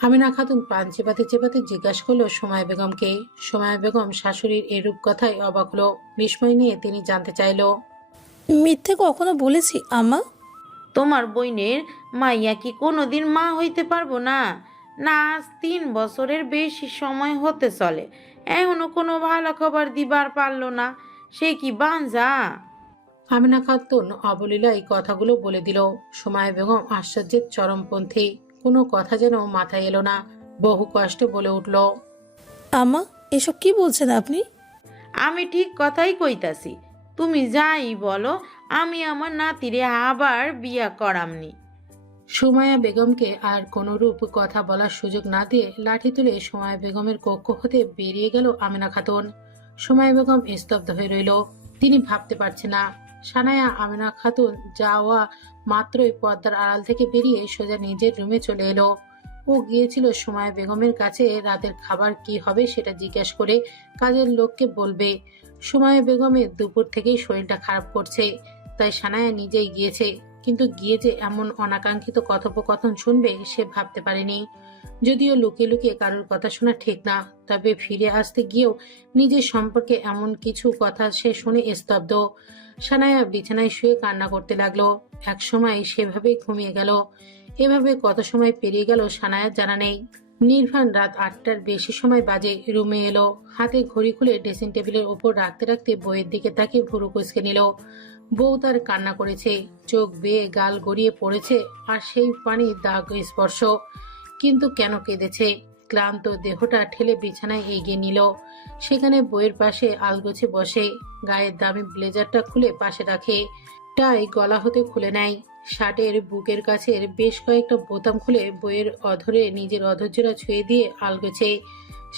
আমিনা খাতুন পান চেপাতে চেপাতে জিজ্ঞাসা করলো সুমাইয়া বেগমকে। সুমাইয়া বেগম শাশুড়ির এরূপ কথায় অবাক হলো। বিস্ময় নিয়ে তিনি জানতে চাইল, মিথ্যে কখনো বলেছি আম্মা? তোমার বইনের মাইয়া কি কোনোদিন মা হইতে পারবো না? না, আজ 3 বছরের বেশি সময় হতে চলে, এখনো কোনো ভালো খবর দিবার পারলো না। সে কি বাঞ্জা? আমিনা খাতুন অবলীলায় কথাগুলো বলে দিল। সুমাইয়া বেগম আশ্চর্যের চরমপন্থী। কোনো কথা যেন মাথায় এলো না। বহু কষ্টে বলে উঠল, আম্মা, এসব কি বলছেন আপনি? আমি ঠিক কথাই কইতাছি। তুমি যাই বলো, আমি আমার নাতিরে আবার বিয়া করামনি। সুমাইয়া বেগমকে আর কোনরূপ কথা বলার সুযোগ না দিয়ে লাঠি তুলে সুমাইয়া বেগমের কক্ষ হতে বেরিয়ে গেল আমিনা খাতুন। সুমাইয়া বেগম স্তব্ধ হয়ে রইল। তিনি ভাবতে পারছে না। সানায়া আমিনা খাতুন যাওয়া মাত্রই পর্দার আড়াল থেকে বেরিয়ে সোজা নিজের রুমে চলে এলো। ও গিয়েছিল সুমাইয়া বেগমের কাছে রাতের খাবার কি হবে সেটা জিজ্ঞেস করে কাজের লোককে বলবে। সুমাইয়া বেগমের দুপুর থেকেই শরীরটা খারাপ করছে, তাই সানায়া নিজেই গিয়েছে। কিন্তু গিয়ে যে এমন অনাকাঙ্ক্ষিত কথোপকথন শুনবে সে ভাবতে পারেনি। যদিও লুকিয়ে লুকিয়ে কারোর কথা শোনা ঠিক না, তবে ফিরে আসতে গিয়েও নিজের সম্পর্কে এমন কিছু কথা সে শুনে স্তব্ধ। সানায়া বিছানায় শুয়ে কান্না করতে লাগলো। এক সময় সেভাবেই ঘুমিয়ে গেল। এভাবে কত সময় পেরিয়ে গেল সানায়ার জানা নেই। নির্ভান রাত 8টার বেশি সময় বাজে রুমে এলো। হাতে ঘড়ি খুলে ড্রেসিং টেবিলের ওপর রাখতে রাখতে বইয়ের দিকে তাকিয়ে ভুরু কুঁচকে নিল। বউ তার কান্না করেছে, চোখ বেয়ে গাল গড়িয়ে পড়েছে, আর সেই পানির দাগ স্পর্শ। কিন্তু কেন কেঁদেছে? ক্লান্ত দেহটা ঠেলে বিছানায় এগিয়ে নিল। সেখানে বইয়ের পাশে আলগোছে বসে, গায়ের দামি ব্লেজারটা খুলে পাশে রাখে, টাই গলা হতে খুলে নেয়, শার্টের বুকের কাছের বেশ কয়েকটা বোতাম খুলে বইয়ের অধরে নিজের অধৈর্যরা ছুঁয়ে দিয়ে আলগোছে।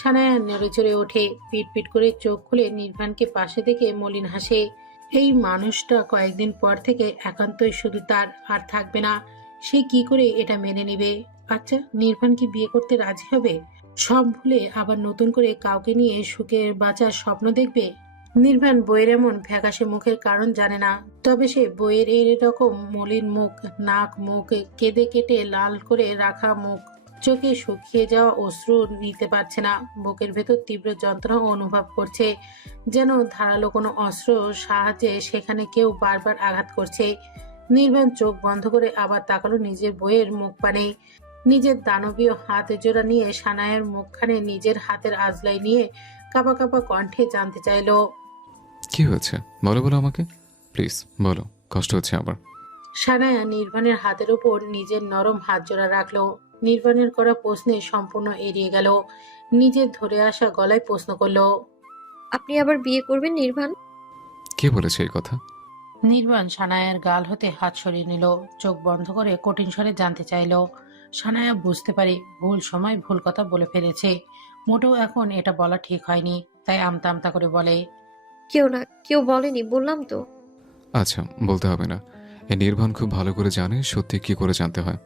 সানায়া নেড়েচড়ে ওঠে, পিট পিট করে চোখ খুলে নির্বাণকে পাশে দেখে মলিন হাসে। এই মানুষটা কয়েকদিন পর থেকে একান্তই শুধু তার, আর থাকবে না। সে কি করে এটা মেনে নিবে? আচ্ছা, নির্বাণ কি বিয়ে করতে রাজি হবে? সব ভুলে আবার নতুন করে কাউকে নিয়ে সুখে বাঁচার স্বপ্ন দেখবে? নির্বাণ বইয়ের এমন ফ্যাকাশে মুখের কারণ জানে না, তবে সে বইয়ের এরকম মলিন মুখ, নাক মুখ কেঁদে কেটে লাল করে রাখা মুখ, চোখে শুকিয়ে যাওয়া অশ্রু নিতে পারছে না। বুকের ভেতর তীব্র যন্ত্রণা অনুভব করছে, যেন ধারালো কোনো অস্ত্র সাহায্যে সেখানে কেউ বারবার আঘাত করছে। নির্বাণ চোখ বন্ধ করে আবার তাকালো নিজের বইয়ের মুখ পানে। নিজের দানবীয় হাত জোড়া নিয়ে সানায়ের মুখখানে নিজের হাতের আজলাই নিয়ে কাঁপা কাঁপা কণ্ঠে জানতে চাইলো, কি হয়েছে বলো বলো আমাকে, প্লিজ বলো, কষ্ট হচ্ছে আবার। সানায়া নির্বাণের হাতের উপর নিজের নরম হাত জোড়া রাখলো। নির্বাণের করা প্রশ্নে সম্পূর্ণ এড়িয়ে গেল। নিজের ধরে আসা গলায় প্রশ্ন করলো, আপনি আবার বিয়ে করবেন নির্বাণ? কে বলেছে এই কথা? নির্বাণ সানায়ার গাল হতে হাত সরিয়ে নিল। চোখ বন্ধ করে কঠিন স্বরে জানতে চাইল। সানায়া বুঝতে পারে ভুল সময় ভুল কথা বলে ফেলেছে। মোটেও এখন এটা বলা ঠিক হয়নি, তাই আমতা আমতা করে বলে, কেউ না, কেউ বলেনি, বললাম তো। আচ্ছা, বলতে হবে না। এই নির্বাণ খুব ভালো করে জানে সত্যি কি করে জানতে হয়।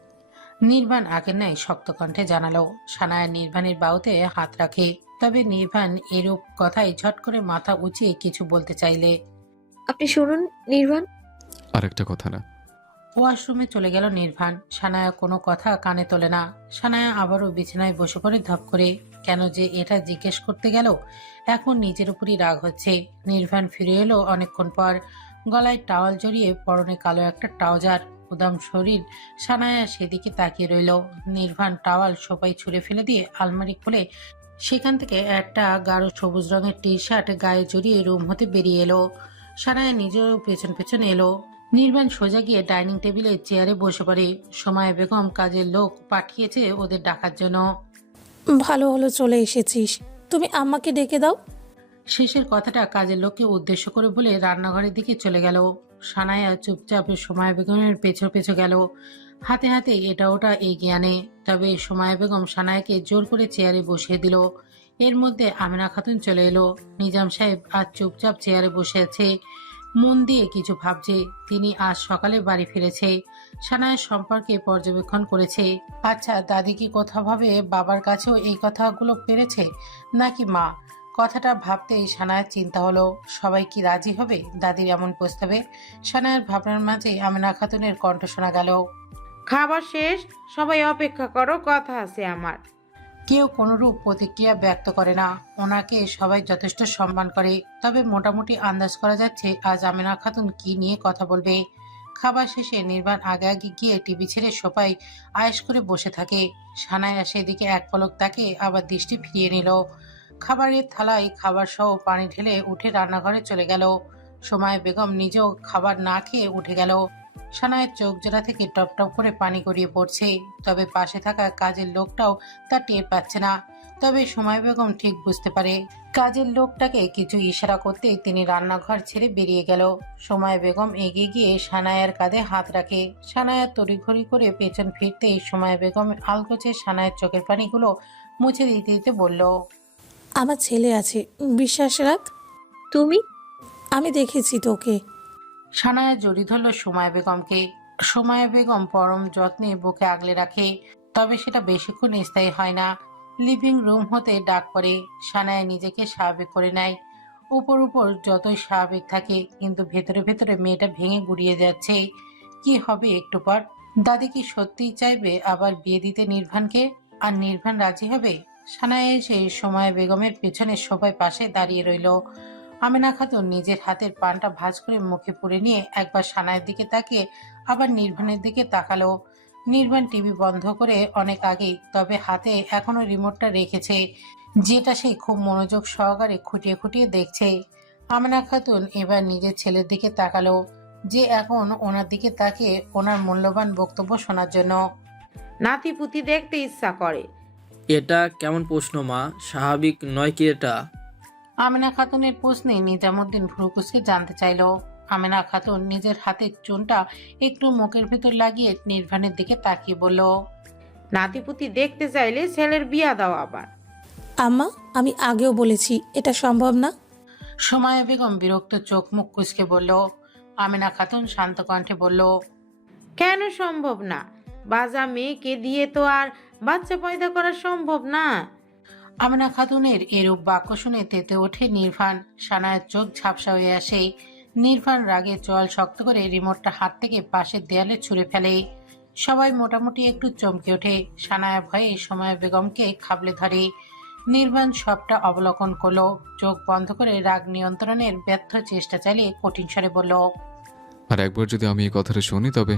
নির্বাণ আগের ন্যায় শক্ত কণ্ঠে জানালো। সানায়া নির্বাণের বাহুতে হাত রাখে। তবে নির্বাণ এরূপ কথায় ঝট করে মাথা উঁচিয়ে কিছু বলতে চাইলে, আপনি শুনুন নির্বাণ। আরেকটা কথা না। ওয়াশরুমে চলে গেল নির্বাণ। সানায়া কোনো কথা কানে তোলে না। সানায়া আবারও বিছানায় বসে পড়ে ধপ করে। কেন যে এটা জিজ্ঞেস করতে গেল? এখন নিজের উপরই রাগ হচ্ছে। নির্বাণ ফিরে এলো অনেকক্ষণ পর। গলায় টাওয়াল জড়িয়ে, পরনে কালো একটা ট্রাউজার, উদাম শরীর। সানায়া সেদিকে তাকিয়ে রইল। নির্বাণ টাওয়াল সোপায় ছুঁড়ে ফেলে দিয়ে আলমারি খুলে সেখান থেকে একটা গাঢ় সবুজ রঙের টি শার্ট গায়ে জড়িয়ে রুম হতে বেরিয়ে এলো। সানায়া নিজেও পেছন পেছন এলো। নির্বাণ সোজা গিয়ে ডাইনিং টেবিলের চেয়ারে বসে পড়ে। সময় বেগম কাজের লোক পাঠিয়েছে ওদের ডাকার জন্য। ভালো হলো চলে এসেছিস। তুমি আম্মাকে ডেকে দাও। শেষের কথাটা কাজের লোককে উদ্দেশ্য করে বলে রান্নাঘরের দিকে চলে গেল। সানায়া চুপচাপ সময় বেগমের পেছন পেছন গেল। হাতে হাতে এটা ওটা এগিয়ে আনে। তবে সময় বেগম সানায়াকে জোর করে চেয়ারে বসিয়ে দিল। এর মধ্যে আমিনা খাতুন চলে এলো। নিজাম সাহেব আজ চুপচাপ চেয়ারে বসে আছে, মন দিয়ে কিছু ভাবছে। তিনি আজ সকালে বাড়ি ফিরেছে। সানায়ের সম্পর্কে পর্যবেক্ষণ করেছে। আচ্ছা, দাদি কি কোথাভাবে বাবার কাছেও এই কথাগুলো পেরেছে, নাকি মা? কথাটা ভাবতেই সানায়ের চিন্তা হলো, সবাই কি রাজি হবে দাদির এমন প্রস্তাবে? সানায়ের ভাবনার মাঝে আমিনা খাতুনের কণ্ঠ শোনা গেল, খাবার শেষ, সবাই অপেক্ষা করো, কথা আছে আমার। কেউ কোনোরূপ প্রতিক্রিয়া ব্যক্ত করে না। ওনাকে সবাই যথেষ্ট সম্মান করে, তবে মোটামুটি আন্দাজ করা যাচ্ছে আজ আমেনা খাতুন কি নিয়ে কথা বলবে। খাবার শেষে নির্বাণ আগে আগে গিয়ে টিভি ছেড়ে সবাই আয়েশ করে বসে থাকে। সানায়া সেদিকে এক পলক তাকে আবার দৃষ্টি ফিরিয়ে নিল। খাবারের থালায় খাবার সহ পানি ঢেলে উঠে রান্নাঘরে চলে গেল। সময় বেগম নিজেও খাবার না খেয়ে উঠে গেল। সানায়ের চোখ জোড়া থেকে টপ টপ করে পানি গড়িয়ে পড়ছে, তবে পাশে থাকা কাজের লোকটাও তা টের পাচ্ছে না। তবে সময় বেগম ঠিক বুঝতে পারে। কাজের লোকটাকে কিছু ইশারা করতেই তিনি রান্নাঘর ছেড়ে বেরিয়ে গেল। সময় বেগম এগিয়ে গিয়ে সানায়ার কাঁধে হাত রাখে। সানায়া তড়িঘড়ি করে পেছন ফিরতেই সময় বেগম আলগোছে সানায়ের চোখের পানিগুলো মুছে দিতে দিতে বলল, আমার ছেলে আছে, বিশ্বাস রাখ। তুমি? আমি দেখেছি তোকে। সানায়া জড়িয়ে ধরল সময় বেগমকে। সময় বেগম পরম যত্নে বুকে আগলে রাখে, তবে সেটা বেশিক্ষণ স্থায়ী হয় না। লিভিং রুম হতে ডাক পড়ে। সানায়া নিজেকে স্বাভাবিক করে নেয়। উপর উপর যতই স্বাভাবিক থাকে, কিন্তু ভেতরে ভেতরে মেয়েটা ভেঙে গুড়িয়ে যাচ্ছে। কি হবে একটু পর? দাদি কি সত্যিই চাইবে আবার বিয়ে দিতে নির্ভানকে? আর নির্ভান রাজি হবে? সানায়া এসে সময় বেগমের পেছনে সবাই পাশে দাঁড়িয়ে রইল। আমেনা খাতুন নিজের হাতের পানটা ভাঁজ করে মুখে পুরে নিয়ে একবার সানায়ের দিকে তাকিয়ে আবার নির্বাণের দিকে তাকালো। নির্বাণ টিভি বন্ধ করে অনেক আগেই, তবে হাতে এখনো রিমোটটা রেখেছে, যেটা সে খুব মনোযোগ সহকারে খুঁটিয়ে খুঁটিয়ে দেখছে। আমেনা খাতুন এবার নিজের ছেলের দিকে তাকালো, যে এখন ওনার দিকে তাকিয়ে ওনার মূল্যবান বক্তব্য শোনার জন্য। নাতিপুতি দেখতে ইচ্ছা করে। এটা কেমন প্রশ্ন মা? স্বাভাবিক নয় কি এটা? আমেনা খাতুনের প্রশ্নে নিজামুদ্দিন ভ্রুকুচকে জানতে চাইল। আমেনা খাতুন নিজের হাতের চুনটা একটু মুখের ভেতর লাগিয়ে নির্বাণের দিকে তাকিয়ে বলল, নাতিপুতি দেখতে চাইলে ছেলের বিয়া দাও আবার। আম্মা, আমি আগেও বলেছি এটা সম্ভব না। সময় বেগম বিরক্ত চোখ মুখ কুচকে বলল। আমেনা খাতুন শান্ত কণ্ঠে বলল, কেন সম্ভব না? বাজা মেয়েকে দিয়ে তো আর বাচ্চা পয়দা করা সম্ভব না। আমেনা খাতুনের এরূপ বাক্য শুনে তেতে ওঠে নির্বাণ। সানায়ের চোখ ঝাপসা হয়ে আসে। নির্বাণ রাগে চোয়াল শক্ত করে রিমোটটা হাত থেকে পাশের দেয়ালে ছুঁড়ে ফেলে। সবাই মোটামুটি একটু চমকে ওঠে। সানায়া ভয়ে সময় বেগমকে খাবলে ধরে। নির্বাণ সবটা অবলোকন করলো। চোখ বন্ধ করে রাগ নিয়ন্ত্রণের ব্যর্থ চেষ্টা চালিয়ে কঠিন স্বরে বলল, আর একবার যদি আমি এই কথাটা শুনি তবে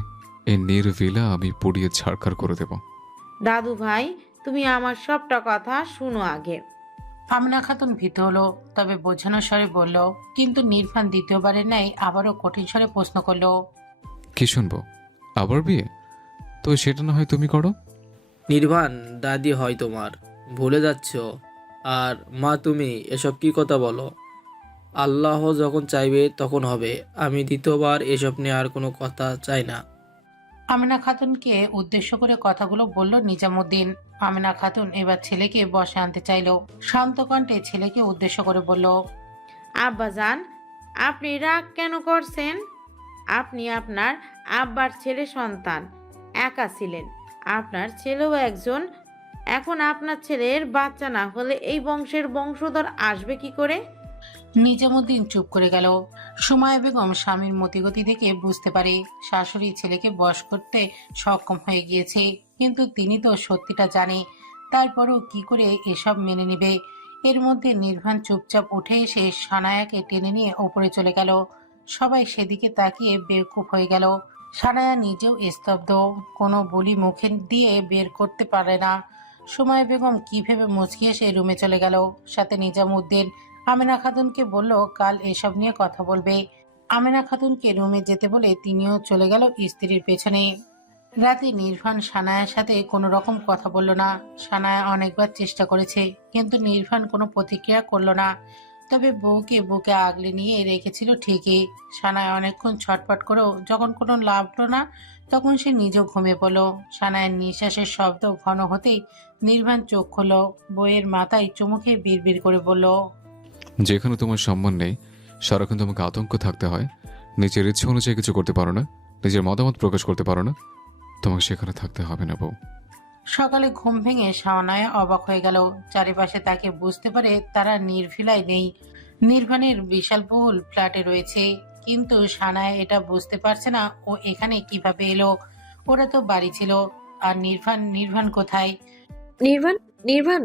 এই নির্ভিলা আমি পুড়িয়ে ছাড়খাড় করে দেব। দাদু ভাই, তুমি আমার সবটা কথা শুনো আগে। আমেনা খাতুন ভীত হলো, তবে বোঝানোর স্বরে বলল। কিন্তু নির্বাণ দ্বিতীয়বারের ন্যায় আবারও কঠিন স্বরে প্রশ্ন করলো, কি শুনবো? আবার বিয়ে? তো সেটা না হয় তুমি করো। নির্বাণ দাদি হয় তোমার, ভুলে যাচ্ছ। আর মা তুমি এসব কি কথা বলো? আল্লাহ যখন চাইবে তখন হবে। আমি দ্বিতীয়বার এসব নিয়ে আর কোনো কথা চাই না। আমেনা খাতুনকে উদ্দেশ্য করে কথাগুলো বলল নিজামুদ্দিন। আমেনা খাতুন এবার ছেলেকে বসে আনতে চাইল। শান্ত কণ্ঠে ছেলেকে উদ্দেশ্য করে বলল, আব্বাজান, আপনি রাগ কেন করছেন? আপনি আপনার আব্বার ছেলে সন্তান, একা ছিলেন। আপনার ছেলেও একজন। এখন আপনার ছেলের বাচ্চা না হলে এই বংশের বংশধর আসবে কি করে? নিজামুদ্দিন চুপ করে গেল। সুমায়া বেগম স্বামীর মতিগতি দেখে বুঝতে পারে শাশুড়ি ছেলেকে বশ করতে সক্ষম হয়ে গিয়েছে, কিন্তু তিনি তো সত্যিটা জানে। তারপরও কি করে এসব মেনে নেবে? এর মধ্যে নির্বাণ চুপচাপ উঠে এসে সানায়াকে টেনে নিয়ে ওপরে চলে গেল। সবাই সেদিকে তাকিয়ে বেকুব হয়ে গেল। সানায়া নিজেও স্তব্ধ, কোনো বলি মুখে দিয়ে বের করতে পারে না। সুমায়া বেগম কি ভেবে মুচকি এসে রুমে চলে গেল। সাথে নিজামুদ্দিন আমেনা খাতুনকে বলল কাল এসব নিয়ে কথা বলবে। আমেনা খাতুনকে রুমে যেতে বলে তিনিও চলে গেল স্ত্রীর পেছনে। রাতে নির্বাণ সানায়ার সাথে কোনো রকম কথা বলল না। সানায়া অনেকবার চেষ্টা করেছে, কিন্তু নির্বাণ কোনো প্রতিক্রিয়া করলো না। তবে বউকে বুকে আগলে নিয়ে রেখেছিল ঠিকই। সানায়া অনেকক্ষণ ছটফট করেও যখন কোনো লাভ হলো না, তখন সে নিজেও ঘুমিয়ে পড়ল। সানায়ার নিঃশ্বাসের শব্দ ঘন হতেই নির্বাণ চোখ খুলল। বইয়ের মাথায় চুমু খেয়ে বিড়বিড় করে বলল, যেখানে তোমার সম্মান নেই, সারাক্ষণ তোমাকে আতঙ্ক থাকতে হয়, নিজের ইচ্ছে অনুযায়ী কিছু করতে পারো না, নিজের মতামত প্রকাশ করতে পারো না, তোমাকে সেখানে থাকতে হবে না বউ। সকালে ঘুম ভেঙে সানায়া অবাক হয়ে গেল। চারিপাশে তাকে বুঝতে পারে তারা নির্ভিলায় নেই, নির্বাণের বিশাল বহুল ফ্ল্যাটে রয়েছে। কিন্তু সানায়া এটা বুঝতে পারছে না ও এখানে কিভাবে এলো। ওরা তো বাড়ি ছিল। আর নির্ভান কোথায়? নির্বাণ, নির্বাণ।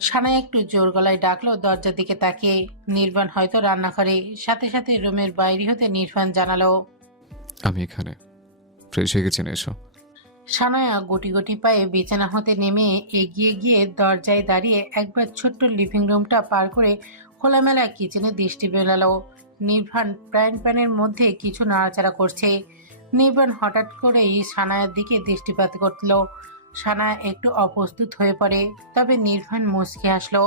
সানায়া একটু জোর গলায় ডাকলো দরজার দিকে তাকিয়ে। নির্বাণ হয়তো রান্নাঘরে। সাথে সাথে রুমের বাইরে হতে নির্বাণ জানালো, আমি এখানে ফ্রেশ হয়ে গেছি, এসো। সানায়া গুটি গুটি পায়ে বিছানা হতে নেমে এগিয়ে গিয়ে দরজায় দাঁড়িয়ে একবার ছোট্ট লিভিং রুমটা পার করে খোলামেলা কিচেনে দৃষ্টি মেলালো। নির্বাণ প্যানের মধ্যে কিছু নাড়াচাড়া করছে। নির্বাণ হঠাৎ করেই সানায়ার দিকে দৃষ্টিপাত করল। সানায়া একটু অপ্রস্তুত হয়ে পড়ে, তবে নির্বাণ মুচকি হাসলো।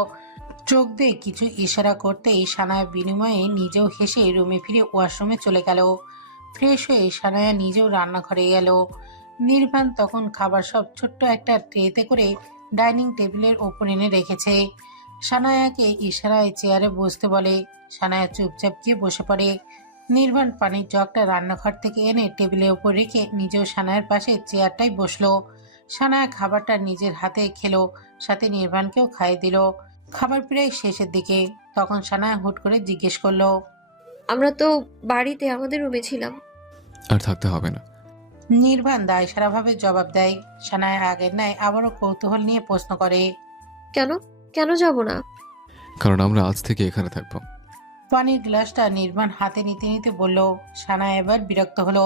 চোখ দিয়ে কিছু ইশারা করতেই সানায়া বিনিময়ে নিজেও হেসে রুমে ফিরে ওয়াশরুমে চলে গেল। ফ্রেশ হয়ে সানায়া নিজেও রান্নাঘরে গেল। নির্বাণ তখন খাবার সব ছোট্ট একটা ট্রেতে করে ডাইনিং টেবিলের ওপর এনে রেখেছে। সানায়াকে ইশারায় চেয়ারে বসতে বলে। সানায়া চুপচাপ গিয়ে বসে পড়ে। নির্বাণ পানির জগটা রান্নাঘর থেকে এনে টেবিলের ওপর রেখে নিজেও সানায়ার পাশে চেয়ারটাই বসলো। সানায়া খাবারটা নিজের হাতে খেলো, সাথে নির্বাণকেও খাইয়ে দিল। খাবার প্রায় শেষের দিকে। তখন সানায়া হুট করে জিজ্ঞেস করলো, আমরা তো বাড়িতে আমাদের রুমে ছিলাম। আর থাকতে হবে না। নির্বাণ দায়সারাভাবে জবাব দেয়। সানায়া আগের ন্যায় আবারও কৌতূহল নিয়ে প্রশ্ন করে, কেন কেন যাব না? কারণ আমরা আজ থেকে এখানে থাকবো। পানির গ্লাসটা নির্বাণ হাতে নিতে নিতে বলল। সানায়া এবার বিরক্ত হলো।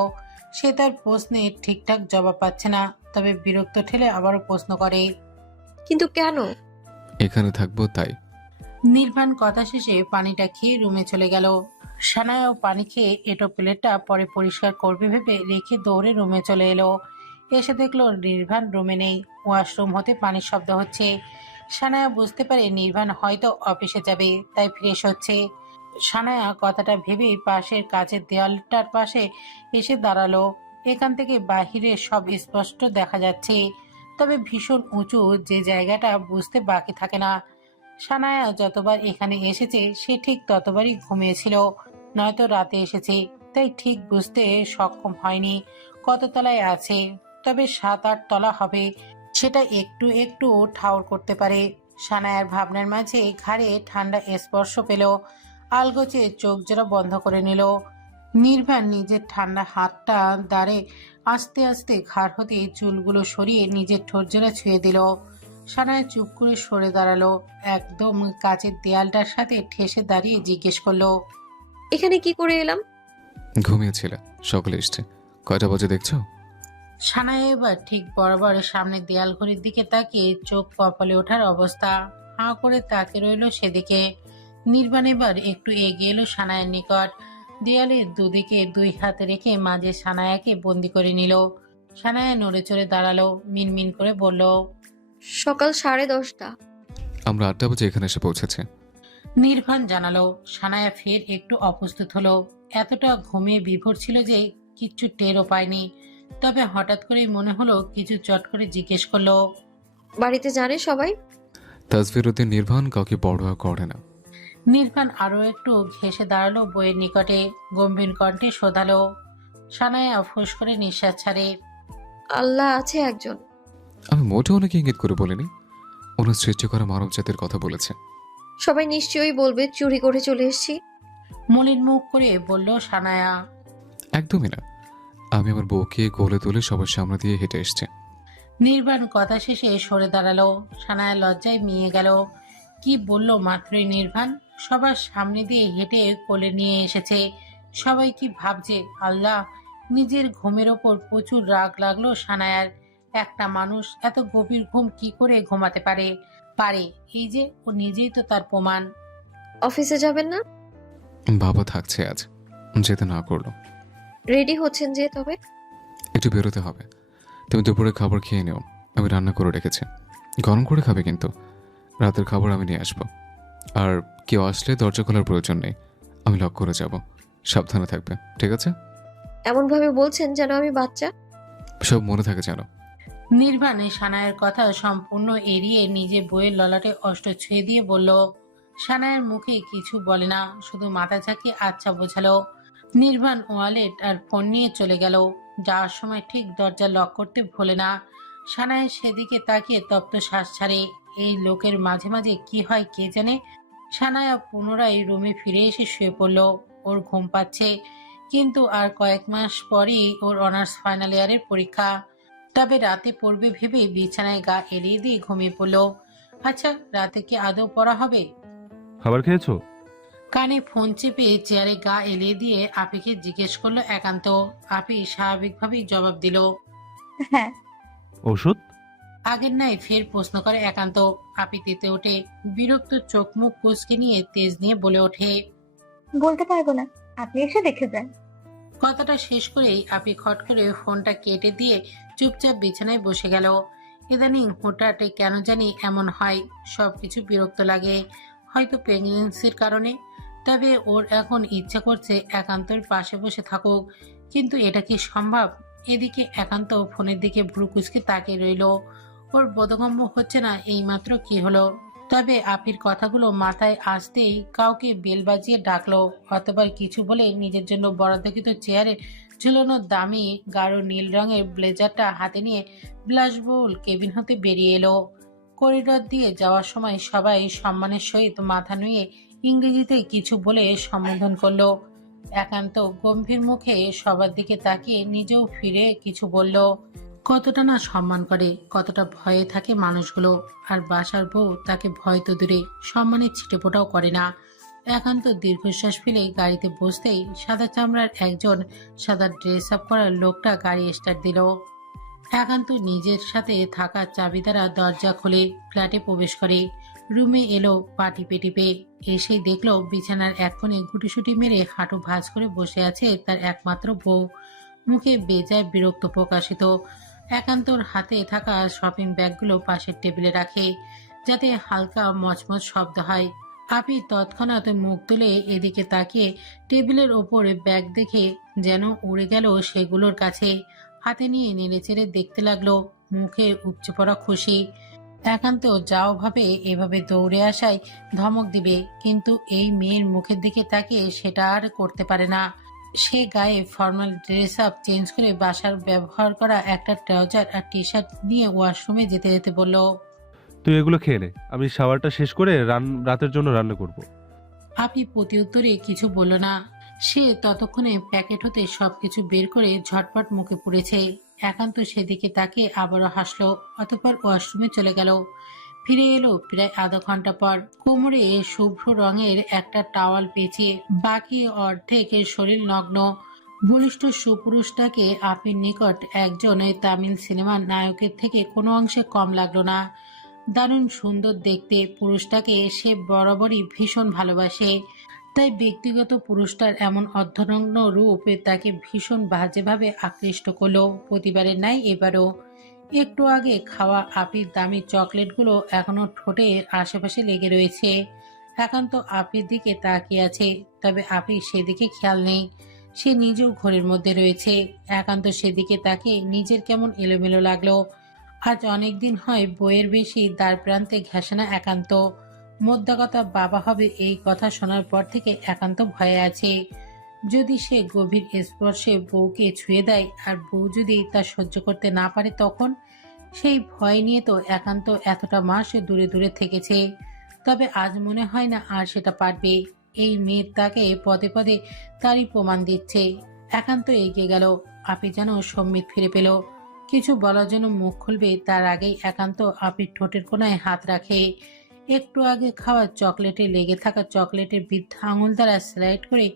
সে তার প্রশ্নে ঠিকঠাক জবাব পাচ্ছে না, তবে বিরক্ত ঠেলে আবারও প্রশ্ন করে, কিন্তু কেন? এখানে থাকবো তাই। নির্বাণ কথা শেষে পানিটা খেয়ে রুমে চলে গেল। সানায়াও পানি খেয়ে এটো প্লেটটা পরে পরিষ্কার করবে ভেবে রেখে দৌড়ে রুমে চলে এলো। এসে দেখলো নির্বাণ রুমে নেই। ওয়াশরুম হতে পানির শব্দ হচ্ছে। সানায়া বুঝতে পারে নির্বাণ হয়তো অফিসে যাবে, তাই ফ্রেশ হচ্ছে। সানায়া কথাটা ভেবেই পাশের কাচের দেয়ালটার পাশে এসে দাঁড়ালো। এখান থেকে বাহিরে সব স্পষ্ট দেখা যাচ্ছে, তবে ভীষণ উঁচু যে জায়গাটা বুঝতে বাকি থাকে না। সানায়া যতবার এখানে এসেছে সে ঠিক ততবারই ঘুমিয়েছিল, নয়তো রাতে এসেছে, তাই ঠিক বুঝতে সক্ষম হয়নি কত তলায় আছে। তবে 7-8 তলা হবে, সেটা একটু একটু ঠাউর করতে পারে। সানায়ার ভাবনার মাঝে ঘাড়ে ঠান্ডা স্পর্শ পেল। আলগোচে চোখ জোড়া বন্ধ করে নিল। নির্বাণ নিজের ঠান্ডা হাতটা দাঁড়ে আস্তে আস্তে ঘাড় হতে চুলগুলো সরিয়ে নিজের ঠোঁট জোড়া ছুঁয়ে দিল। সানায়া চুপ করে সরে দাঁড়ালো। একদম কাচের দেয়ালটার সাথে ঠেসে দাঁড়িয়ে জিজ্ঞেস করলো, এখানে কি করে এলাম? ঘুমিয়েছিল, সকলে এসছে। কয়টা বাজে দেখছো? সানায়া এবার ঠিক বরাবর সামনে দেয়াল ঘড়ির দিকে তাকিয়ে চোখ কপালে ওঠার অবস্থা। হাঁ করে তাকে রইল সেদিকে। নির্বাণ এবার একটু এগিয়ে এলো সানায়ার নিকট। দেয়ালের দুদিকে 2 হাত রেখে মাঝে সানায়াকে বন্দি করে নিল। সানায়া নড়ে চড়ে দাঁড়ালো, মিনমিন করে বলল, সকাল 10:30। আমরা 8টা বাজে এখানে এসে পৌঁছেছি। নির্বাণ জানালো। সানায়া ফের একটু অপ্রস্তুত হলো। এতটা ঘুমিয়ে বিভোর ছিল যে কিচ্ছু টেরও পায়নি। তবে হঠাৎ করেই মনে হলো কিছু, চট করে জিজ্ঞেস করলো, বাড়িতে জানে সবাই? তাসফির উদ্দিন নির্বাণ কাউকে পরোয়া করে না। নির্বাণ আরো একটু ঘেঁষে দাঁড়ালো বইয়ের নিকটে, গম্ভীর কণ্ঠে শোধালো। সানায়া ফুস করে নিঃশ্বাস ছাড়ে। আল্লাহ আছে একজন। আমি মোটেও ওনাকে ইঙ্গিত করে বলিনি, ওনার সৃষ্টি করা মানব জাতির কথা বলেছে। সবাই নিশ্চয়ই বলবে চুরি করে চলে এসেছি। মলিন মুখ করে বলল সানায়া। একদমই না, আমি আমার বউকে কোলে তুলে সবার সামনে দিয়ে হেঁটে এসছি। নির্বাণ কথা শেষে সরে দাঁড়ালো। সানায়া লজ্জায় মিয়ে গেল। কি বলল মাত্রই নির্বাণ? সবার সামনে দিয়ে হেঁটে কোলে নিয়ে এসেছে। সবাই কি ভাবছে? আল্লাহ! নিজের ঘুমের ওপর প্রচুর রাগ লাগলো সানায়ার। একটা মানুষ এত গভীর ঘুম কি করে ঘুমাতে পারে? এই যে ও নিজেই তো তার প্রমাণ। অফিসে যাবেন না? বাবা থাকছে আজ, যেতে না করলো। রেডি হচ্ছেন যে? তবে একটু বেরোতে হবে। তুমি দুপুরে খাবার খেয়ে নিও, আমি রান্না করে রেখেছি। গরম করে খাবে কিন্তু। রাতের খাবার আমি নিয়ে আসবো। আর কেউ আসলে দরজা খোলার প্রয়োজন নেই, আমি লক করে যাব। সাবধানে থাকবে, ঠিক আছে? এমন ভাবে বলছেন যেন আমি বাচ্চা। সব মনে থাকে জানো। নির্বাণে সানায়ের কথা সম্পূর্ণ এড়িয়ে নিজে বইয়ের ললাটে অষ্ট ছুঁয়ে দিয়ে বলল। সানায়ের মুখে কিছু বলে না, শুধু মাথা ঝাঁকিয়ে আচ্ছা বোঝালো। নির্বাণ ওয়ালেট আর ফোন নিয়ে চলে গেল। যাওয়ার সময় ঠিক দরজা লক করতে ভোলে না। সানায়ের সেদিকে তাকিয়ে তপ্ত শ্বাস ছাড়ে। এই লোকের মাঝে মাঝে কি হয় কে জানে। সানায়া পুনরায় রুমে ফিরে এসে শুয়ে পড়ল। ওর ঘুম পাচ্ছে, কিন্তু আর কয়েক মাস পরেই ওর অনার্স ফাইনাল ইয়ারের পরীক্ষা। তবে রাতে পড়বে ভেবে বিছানায় গা এলিয়ে দিয়ে ঘুমিয়ে পড়ল। আচ্ছা, রাতে কি আদৌ পড়া হবে? খাবার খেয়েছো? কানে ফোন চেপে চেয়ারে গা এলিয়ে দিয়ে আপিকে জিজ্ঞেস করলো একান্ত। আপি স্বাভাবিকভাবেই জবাব দিল। হ্যাঁ। ওষুধ? আগের নাই ফের প্রশ্ন করে একান্ত। আপি তেতে ওঠে, বিরক্ত চোখ মুখ কুঁচকে নিয়ে তেজ নিয়ে বলে ওঠে। বলতে পারবো না, আপনি এসে দেখে যান। কথাটা শেষ করেই আপি খট করে ফোনটা কেটে দিয়ে চুপচাপ বিছানায় বসে গেল। ইদানিং হঠাৎ কেন জানি এমন হয়, সবকিছু বিরক্ত লাগে। হয়তো প্রেগনেন্সির কারণে। তবে ওর এখন ইচ্ছা করছে একান্তর পাশে বসে থাকুক, কিন্তু এটা কি সম্ভব? এদিকে একান্ত ফোনের দিকে ভ্রু কুঁচকে তাকিয়ে রইল। ওর বোধগম্য হচ্ছে না এইমাত্র কি হলো। তবে আপির কথাগুলো মাথায় আসতেই কাউকে বেল বাজিয়ে ডাকলো। অতবার কিছু বলে নিজের জন্য বরাদ্দকৃত চেয়ারে ঝুলানো দামি গাঢ় নীল রঙের ব্লেজারটা হাতে নিয়ে বিলাসবহুল কেবিন হতে বেরিয়ে এলো। করিডর দিয়ে যাওয়ার সময় সবাই সম্মানের সহিত মাথা নুয়ে ইংরেজিতে কিছু বলে সম্বোধন করলো। একান্ত গম্ভীর মুখে সবার দিকে তাকিয়ে নিজেও ফিরে কিছু বলল। কতটা না সম্মান করে, কতটা ভয়ে থাকে মানুষগুলো। আর বাসার বউ তাকে ভয় তো দূরে, সম্মানের ছিটেফোঁটাও করে না। একান্ত দীর্ঘশ্বাস ফেলে গাড়িতে বসতেই সাদা চামড়ার একজন সাদা ড্রেস আপ করার লোকটা গাড়ি স্টার্ট দিল। একান্ত নিজের সাথে থাকা চাবি দ্বারা দরজা খুলে ফ্ল্যাটে প্রবেশ করে। রুমে এলো পা টিপে টিপে। এসেই দেখলো বিছানার এক কোণে গুটিসুটি মেরে হাঁটু ভাঁজ করে বসে আছে তার একমাত্র বউ। মুখে বেজায় বিরক্ত প্রকাশিত। একান্তর হাতে থাকা শপিং ব্যাগগুলো পাশের টেবিলে রাখে, যাতে হালকা মচমচ শব্দ হয়। আপি তৎক্ষণাৎ মুখ তুলে এদিকে তাকিয়ে টেবিলের ওপরে ব্যাগ দেখে যেন উড়ে গেল সেগুলোর কাছে। হাতে নিয়ে নেড়েচেড়ে দেখতে লাগলো, মুখে উপচে পড়া খুশি। একান্ত যাও ভাবে এভাবে দৌড়ে আসায় ধমক দিবে, কিন্তু এই মেয়ের মুখের দিকে তাকিয়ে সেটা আর করতে পারে না। সে গায়ে ফর্মাল ড্রেস আপ চেঞ্জ করে বাসার ব্যবহার করা একটা ট্রাউজার আর টি শার্ট নিয়ে ওয়াশরুমে যেতে যেতে বলল। তুই এগুলো খেয়ে নে, আমি শাওয়ারটা শেষ করে রাতের জন্য রান্না করব। আপি প্রতিউত্তরে কিছু বলল না। সে ততক্ষণে প্যাকেট হতে সবকিছু বের করে ঝটপট মুখে পুড়েছে। একান্ত সেদিকে তাকে আবারও হাসলো, অতঃপর ওয়াশরুমে চলে গেল। ফিরে এলো প্রায় আধা ঘন্টা পর। কোমরে শুভ্র রঙের একটা টাওয়াল পেঁচিয়ে বাকি অর্ধেকের শরীর নগ্ন। বলিষ্ঠ সুপুরুষটাকে আপির নিকট একজন তামিল সিনেমার নায়কের থেকে কোনো অংশে কম লাগলো না। দারুণ সুন্দর দেখতে পুরুষটাকে সে বরাবরই ভীষণ ভালোবাসে। তাই ব্যক্তিগত পুরুষটার এমন অর্ধনগ্ন রূপ তাকে ভীষণ বাজেভাবে আকৃষ্ট করলো। প্রতিবারের নাই এবারও। একটু আগে খাওয়া আপির দামি চকলেটগুলো এখনো ঠোঁটের আশেপাশে লেগে রয়েছে। একান্ত আপির দিকে তাকিয়ে আছে, তবে আপি সেদিকে খেয়াল নেই। সে নিজেও ঘরের মধ্যে রয়েছে। একান্ত সেদিকে তাকিয়ে নিজের কেমন এলোমেলো লাগলো। আজ অনেকদিন হয় বইয়ের বেশি দ্বার প্রান্তে ঘেঁষে না একান্ত। মোদ্দা কথা, বাবা হবে এই কথা শোনার পর থেকে একান্ত ভয়ে আছে। যদি সে গভীর স্পর্শে বউকে ছুঁয়ে দেয় আর বউ যদি তা সহ্য করতে না পারে, তখন সেই ভয় নিয়ে তো একান্ত এতটা মাস দূরে দূরে থেকেছে। তবে আজ মনে হয় না আর সেটা পারবে। এই মেয়ে তাকে পদে পদে তারই প্রমাণ দিচ্ছে। একান্ত এগিয়ে গেল। আপি যেন সম্মিত ফিরে পেল। কিছু বলার জন্য মুখ খুলবে তার আগেই একান্ত আপির ঠোঁটের কোনায় হাত রাখে। একটু আগে খাওয়া চকলেটে লেগে থাকা চকলেটের বৃদ্ধা আঙুল দ্বারা স্লাইড করে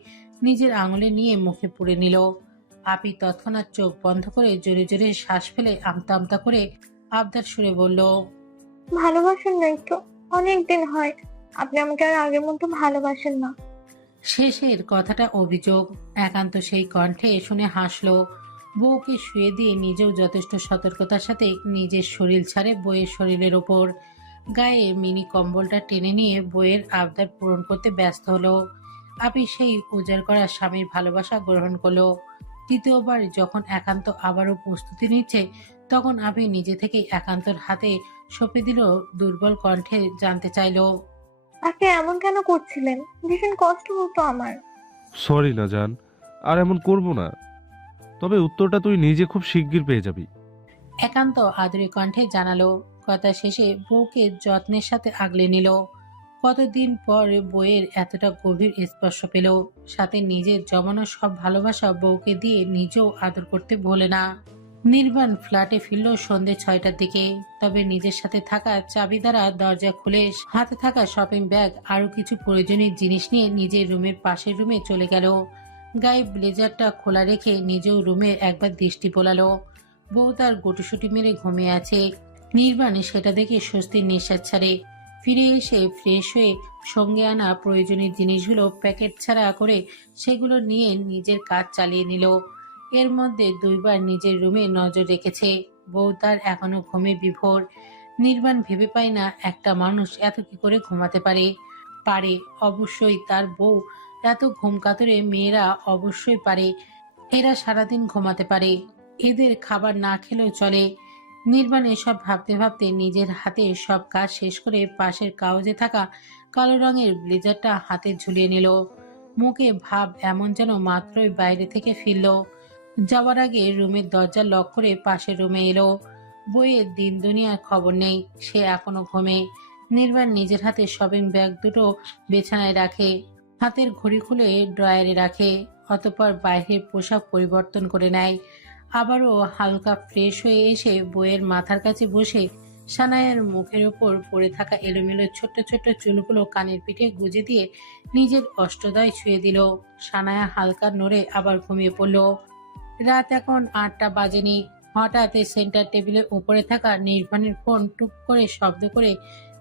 নিজের আঙুলে নিয়ে মুখে পুড়ে নিল। আপি তৎক্ষণাৎ চোখ বন্ধ করে জোরে জোরে শ্বাস ফেলে আমতা আমতা করে আবদার সুরে বলল, ভালোবাসেন না একটু? অনেকদিন হয় আপনি আমাকে আর আগের মতো ভালোবাসেন না। শেষের কথাটা অভিযোগ। একান্ত সেই কণ্ঠে শুনে হাসলো। বউকে শুয়ে দিয়ে নিজেও যথেষ্ট সতর্কতার সাথে নিজের শরীর ছাড়ে বইয়ের শরীরের ওপর। গায়ে মিনি কম্বলটা টেনে নিয়ে বইয়ের আবদার পূরণ করতে ব্যস্ত হলো। আপি সেই উজাড় করা স্বামীর ভালোবাসা গ্রহণ করলো। তৃতীয়বার যখন একান্ত আবারও প্রস্তুতি নিচ্ছে, তখন আপি নিজে থেকে একান্তর হাতে সঁপে দিল। দুর্বল কণ্ঠে জানতে চাইলো, আপনি এমন কেন করছিলেন? ভীষণ কষ্ট হতো আমার। সরি না জান, আর এমন করব না। তবে উত্তরটা তুই নিজে খুব শিগগির পেয়ে যাবি। একান্ত আদুরে কণ্ঠে জানালো। কথা শেষে বউকে যত্নের সাথে আগলে নিল। কতদিন পর বইয়ের এতটা গভীর স্পর্শ পেল, সাথে নিজের জমানো সব ভালোবাসা বউকে দিয়ে নিজেও আদর করতে ভোলে না। নির্বাণ ফ্ল্যাটে ফিরল সন্ধ্যে 6টার দিকে। তবে নিজের সাথে থাকা চাবি দ্বারা দরজা খুলে হাতে থাকা শপিং ব্যাগ আরো কিছু প্রয়োজনীয় জিনিস নিয়ে নিজের রুমের পাশের রুমে চলে গেল। গায়ে ব্লেজারটা খোলা রেখে নিজেও রুমে একবার দৃষ্টি বোলালো। বউ তার গুটুসুটি মেরে ঘুমিয়ে আছে। নির্বাণ সেটা দেখে স্বস্তির নিঃশ্বাস ছাড়ে। ফিরে এসে ফ্রেশ হয়ে সঙ্গে আনা প্রয়োজনীয় জিনিসগুলো প্যাকেট ছাড়া করে সেগুলো নিয়ে নিজের কাজ চালিয়ে নিল। এর মধ্যে 2বার নিজের রুমে নজর রেখেছে। বউ তার এখনো ঘুমে বিভোর। নির্বাণ ভেবে পায় না একটা মানুষ এত কি করে ঘুমাতে পারে। পারে অবশ্যই, তার বউ এত ঘুম কাতরে মেয়েরা অবশ্যই পারে। এরা সারাদিন ঘুমাতে পারে, এদের খাবার না খেলেও চলে। নির্বাণ এসব ভাবতে ভাবতে নিজের হাতে সব কাজ শেষ করে পাশের কাগজে থাকা কালো রঙের ব্লেজারটা হাতে ঝুলিয়ে নিল। মুখে ভাব এমন যেন মাত্রই বাইরে থেকে ফিরল। যাওয়ার আগে রুমের দরজা লক করে পাশের রুমে এলো। বইয়ের দিন দুনিয়ার খবর নেই, সে এখনো ঘুমে। নির্বাণ নিজের হাতে শপিং ব্যাগ দুটো বিছানায় রাখে, হাতের ঘড়ি খুলে ড্রয়ারে রাখে। অতঃপর বাইরের পোশাক পরিবর্তন করে নেয়। আবারও হালকা ফ্রেশ হয়ে এসে বইয়ের মাথার কাছে বসে সানায়ার মুখের ওপর পড়ে থাকা এলোমেলো ছোট্ট ছোট্ট চুলগুলো কানের পিঠে গুজে দিয়ে নিজের অষ্টদয় ছুঁয়ে দিল। সানায়া হালকা নড়ে আবার ঘুমিয়ে পড়ল। রাত এখন 8টা বাজেনি। হঠাৎ সেন্টার টেবিলের উপরে থাকা নির্বাণের ফোন টুক করে শব্দ করে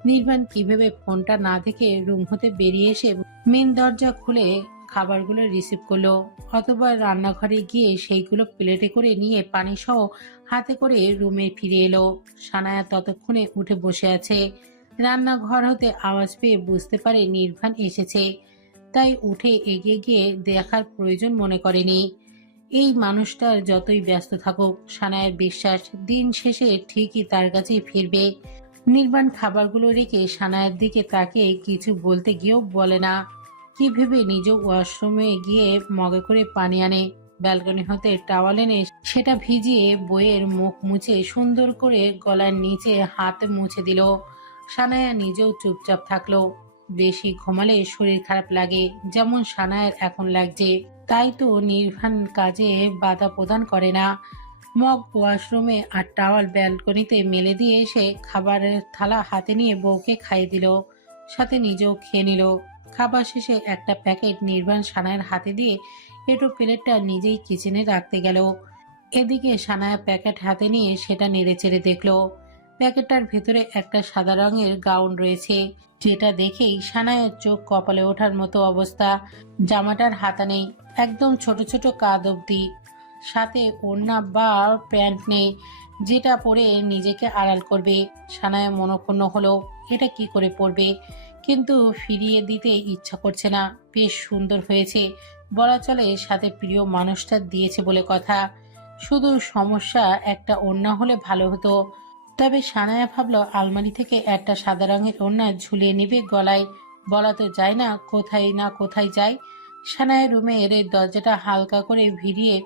নির্বাণ কিভাবে ফোনটা না দেখে রুম হতে বেরিয়ে এসে মেন দরজা খুলে খাবারগুলো রিসিভ করলো। অতবার রান্নাঘরে গিয়ে সেইগুলো প্লেটে করে নিয়ে পানি সহ হাতে করে রুমে ফিরে এলো। সানায়া ততক্ষণে উঠে বসে আছে। রান্নাঘর হতে আওয়াজ পেয়ে বুঝতে পারে নির্বাণ এসেছে, তাই উঠে এগিয়ে গিয়ে দেখার প্রয়োজন মনে করেনি। এই মানুষটার যতই ব্যস্ত থাকুক, সানায়ার বিশ্বাস দিন শেষে ঠিকই তার কাছেই ফিরবে। নির্বাণ খাবারগুলো রেখে সানায়ার দিকে তাকিয়ে কিছু বলতে গিয়েও বলে না। কি ভেবে নিজ ওয়াশরুমে গিয়ে মগে করে পানি আনে। ব্যালকনি হতে টাওয়াল এনে সেটা ভিজিয়ে বইয়ের মুখ মুছে সুন্দর করে গলার নিচে হাত মুছে দিল। সানায়া নিজেও চুপচাপ থাকলো। বেশি ঘুমালে শরীর খারাপ লাগে, যেমন সানায়ার এখন লাগছে। তাই তো নির্বাণ কাজে বাধা প্রদান করে না। মগ ওয়াশরুমে আর টাওয়াল ব্যালকনিতে মেলে দিয়ে এসে খাবারের থালা হাতে নিয়ে বউকে খাইয়ে দিল, সাথে নিজেও খেয়ে নিল। খাবার শেষে একটা প্যাকেট নির্বাণ সানায়ের হাতে দিয়ে এটো প্লেটটা নিজেই কিচেনে রাখতে গেল। এদিকে সানায়া প্যাকেট হাতে নিয়ে সেটা নেড়েচেড়ে দেখলো। প্যাকেটটার ভেতরে একটা সাদা রঙের গাউন রয়েছে, যেটা দেখেই সানায়ার চোখ কপালে ওঠার মতো অবস্থা। জামাটার হাতা নেই, একদম ছোট ছোট কাঁধ অব্দি, সাথে ওড়না বা প্যান্ট নেই যেটা পরে নিজেকে আড়াল করবে। সানায়া মনক্ষুণ্ণ হলো, এটা কি করে পরবে, কিন্তু ফিরিয়ে দিতে ইচ্ছা করছে না। বেশ সুন্দর হয়েছে বলা চলে, সাথে প্রিয় মানুষটা দিয়েছে বলে কথা। শুধু সমস্যা একটা ওড়না হলে ভালো হতো। তবে সানায়া ভাবলো আলমারি থেকে একটা সাদা রঙের ওড়না ঝুলিয়ে নিবে গলায়। বলা তো যায় না কোথায় যায়। সানায়া রুমের দরজাটা হালকা করে ভিড়িয়ে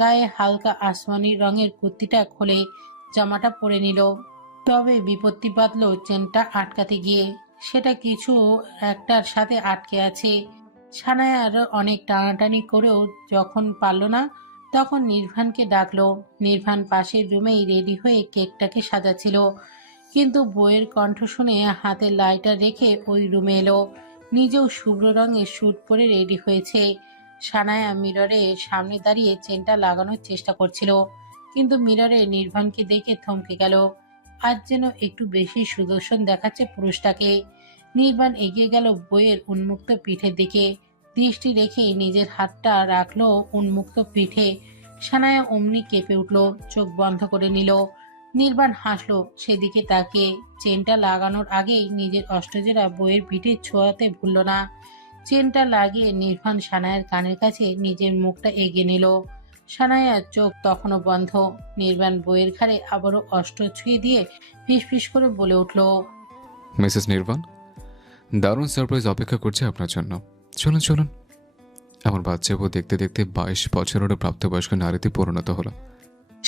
গায়ে হালকা আসমানি রঙের কুর্তিটা খুলে জামাটা পরে নিল। তবে বিপত্তি বাঁধলো চেনটা আটকাতে গিয়ে, সেটা কিছু একটার সাথে আটকে আছে। সানায়ার অনেক টানাটানি করেও যখন পারল না, তখন নির্বাণকে ডাকলো। নির্বাণ পাশের রুমেই রেডি হয়ে কেকটাকে সাজাচ্ছিল, কিন্তু বইয়ের কণ্ঠ শুনে হাতে লাইটার রেখে ওই রুমে এলো। নিজেও শুভ্র রঙের স্যুট পরে রেডি হয়েছে। সানায়া মিররে সামনে দাঁড়িয়ে চেনটা লাগানোর চেষ্টা করছিল, কিন্তু মিররে নির্বাণকে দেখে থমকে গেল। আজ যেন একটু বেশি সুদর্শন দেখাচ্ছে পুরুষটাকে। নির্বাণ এগিয়ে গেল বইয়ের উন্মুক্ত পিঠের দিকে, দৃষ্টি রেখে নিজের হাতটা রাখলো উন্মুক্ত পিঠে। সানায়া অমনি কেঁপে উঠল, চোখ বন্ধ করে নিল। নির্বাণ হাসলো সেদিকে তাকিয়ে। চেনটা লাগানোর আগেই নিজের অষ্টজোড়া বইয়ের পিঠে ছোঁয়াতে ভুলল না। চেনটা লাগিয়ে নির্বাণ সানায়ার কানের কাছে নিজের মুখটা এগিয়ে নিল। সানায়ার চোখ তখনও বন্ধ। নির্বাণ বইয়ের ঘাড়ে আবারও অষ্ট ছুঁয়ে দিয়ে ফিসফিস করে বলে উঠল, মিসেস নির্বাণ, দারুণ সারপ্রাইজ অপেক্ষা করছে আপনার জন্য। চলুন চলুন। আমার বাচ্চা বউ দেখতে দেখতে 22 বছরের প্রাপ্তবয়স্ক নারীতে পরিণত হলো।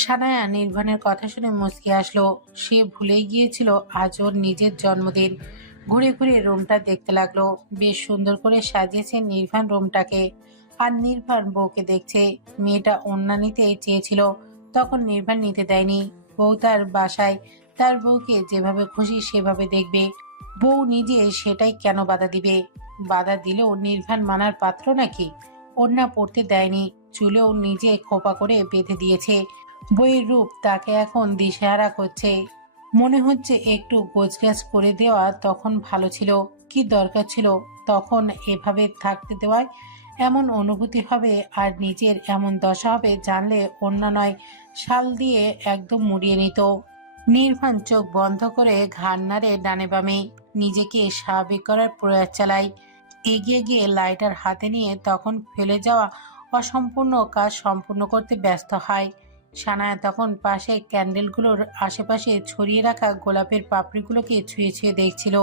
সানায়া নির্বাণের কথা শুনে মুচকি আসলো। সে ভুলেই গিয়েছিল আজ ওর নিজের জন্মদিন। ঘুরে ঘুরে রুমটা দেখতে লাগলো। বেশ সুন্দর করে সাজিয়েছে নির্বাণ রুমটাকে। আর নির্বাণ বউকে দেখছে। মেয়েটা ওড়না নিতে চেয়েছিল, তখন নির্বাণ নিতে দেয়নি। বউ তার বাসায় তার বউকে যেভাবে খুশি সেভাবে দেখবে। বউ নিজে সেটাই কেন বাধা দিবে? বাধা দিলেও নির্বাণ মানার পাত্র নাকি? ওড়না পড়তে দেয়নি, চুলেও নিজে খোপা করে বেঁধে দিয়েছে। বইয়ের রূপ তাকে এখন দিশেহারা করছে। মনে হচ্ছে একটু গোছগাছ করে দেওয়া তখন ভালো ছিল। কি দরকার ছিল তখন এভাবে থাকতে দেওয়ায়? এমন অনুভূতি হবে আর নিজের এমন দশা হবে জানলে অন্য নয় শাল দিয়ে একদম মুড়িয়ে নিত। নির্বাণ চোখ বন্ধ করে ঘাড় নাড়ে ডানে বামে, নিজেকে স্বাভাবিক করার প্রয়াস চালায়। এগিয়ে গিয়ে লাইটার হাতে নিয়ে তখন ফেলে যাওয়া অসম্পূর্ণ কাজ সম্পূর্ণ করতে ব্যস্ত হয়। সানায়া তখন পাশে ক্যান্ডেলগুলোর আশেপাশে ছড়িয়ে রাখা গোলাপের পাপড়িগুলোকে ছুঁয়ে ছুঁয়ে দেখছিল।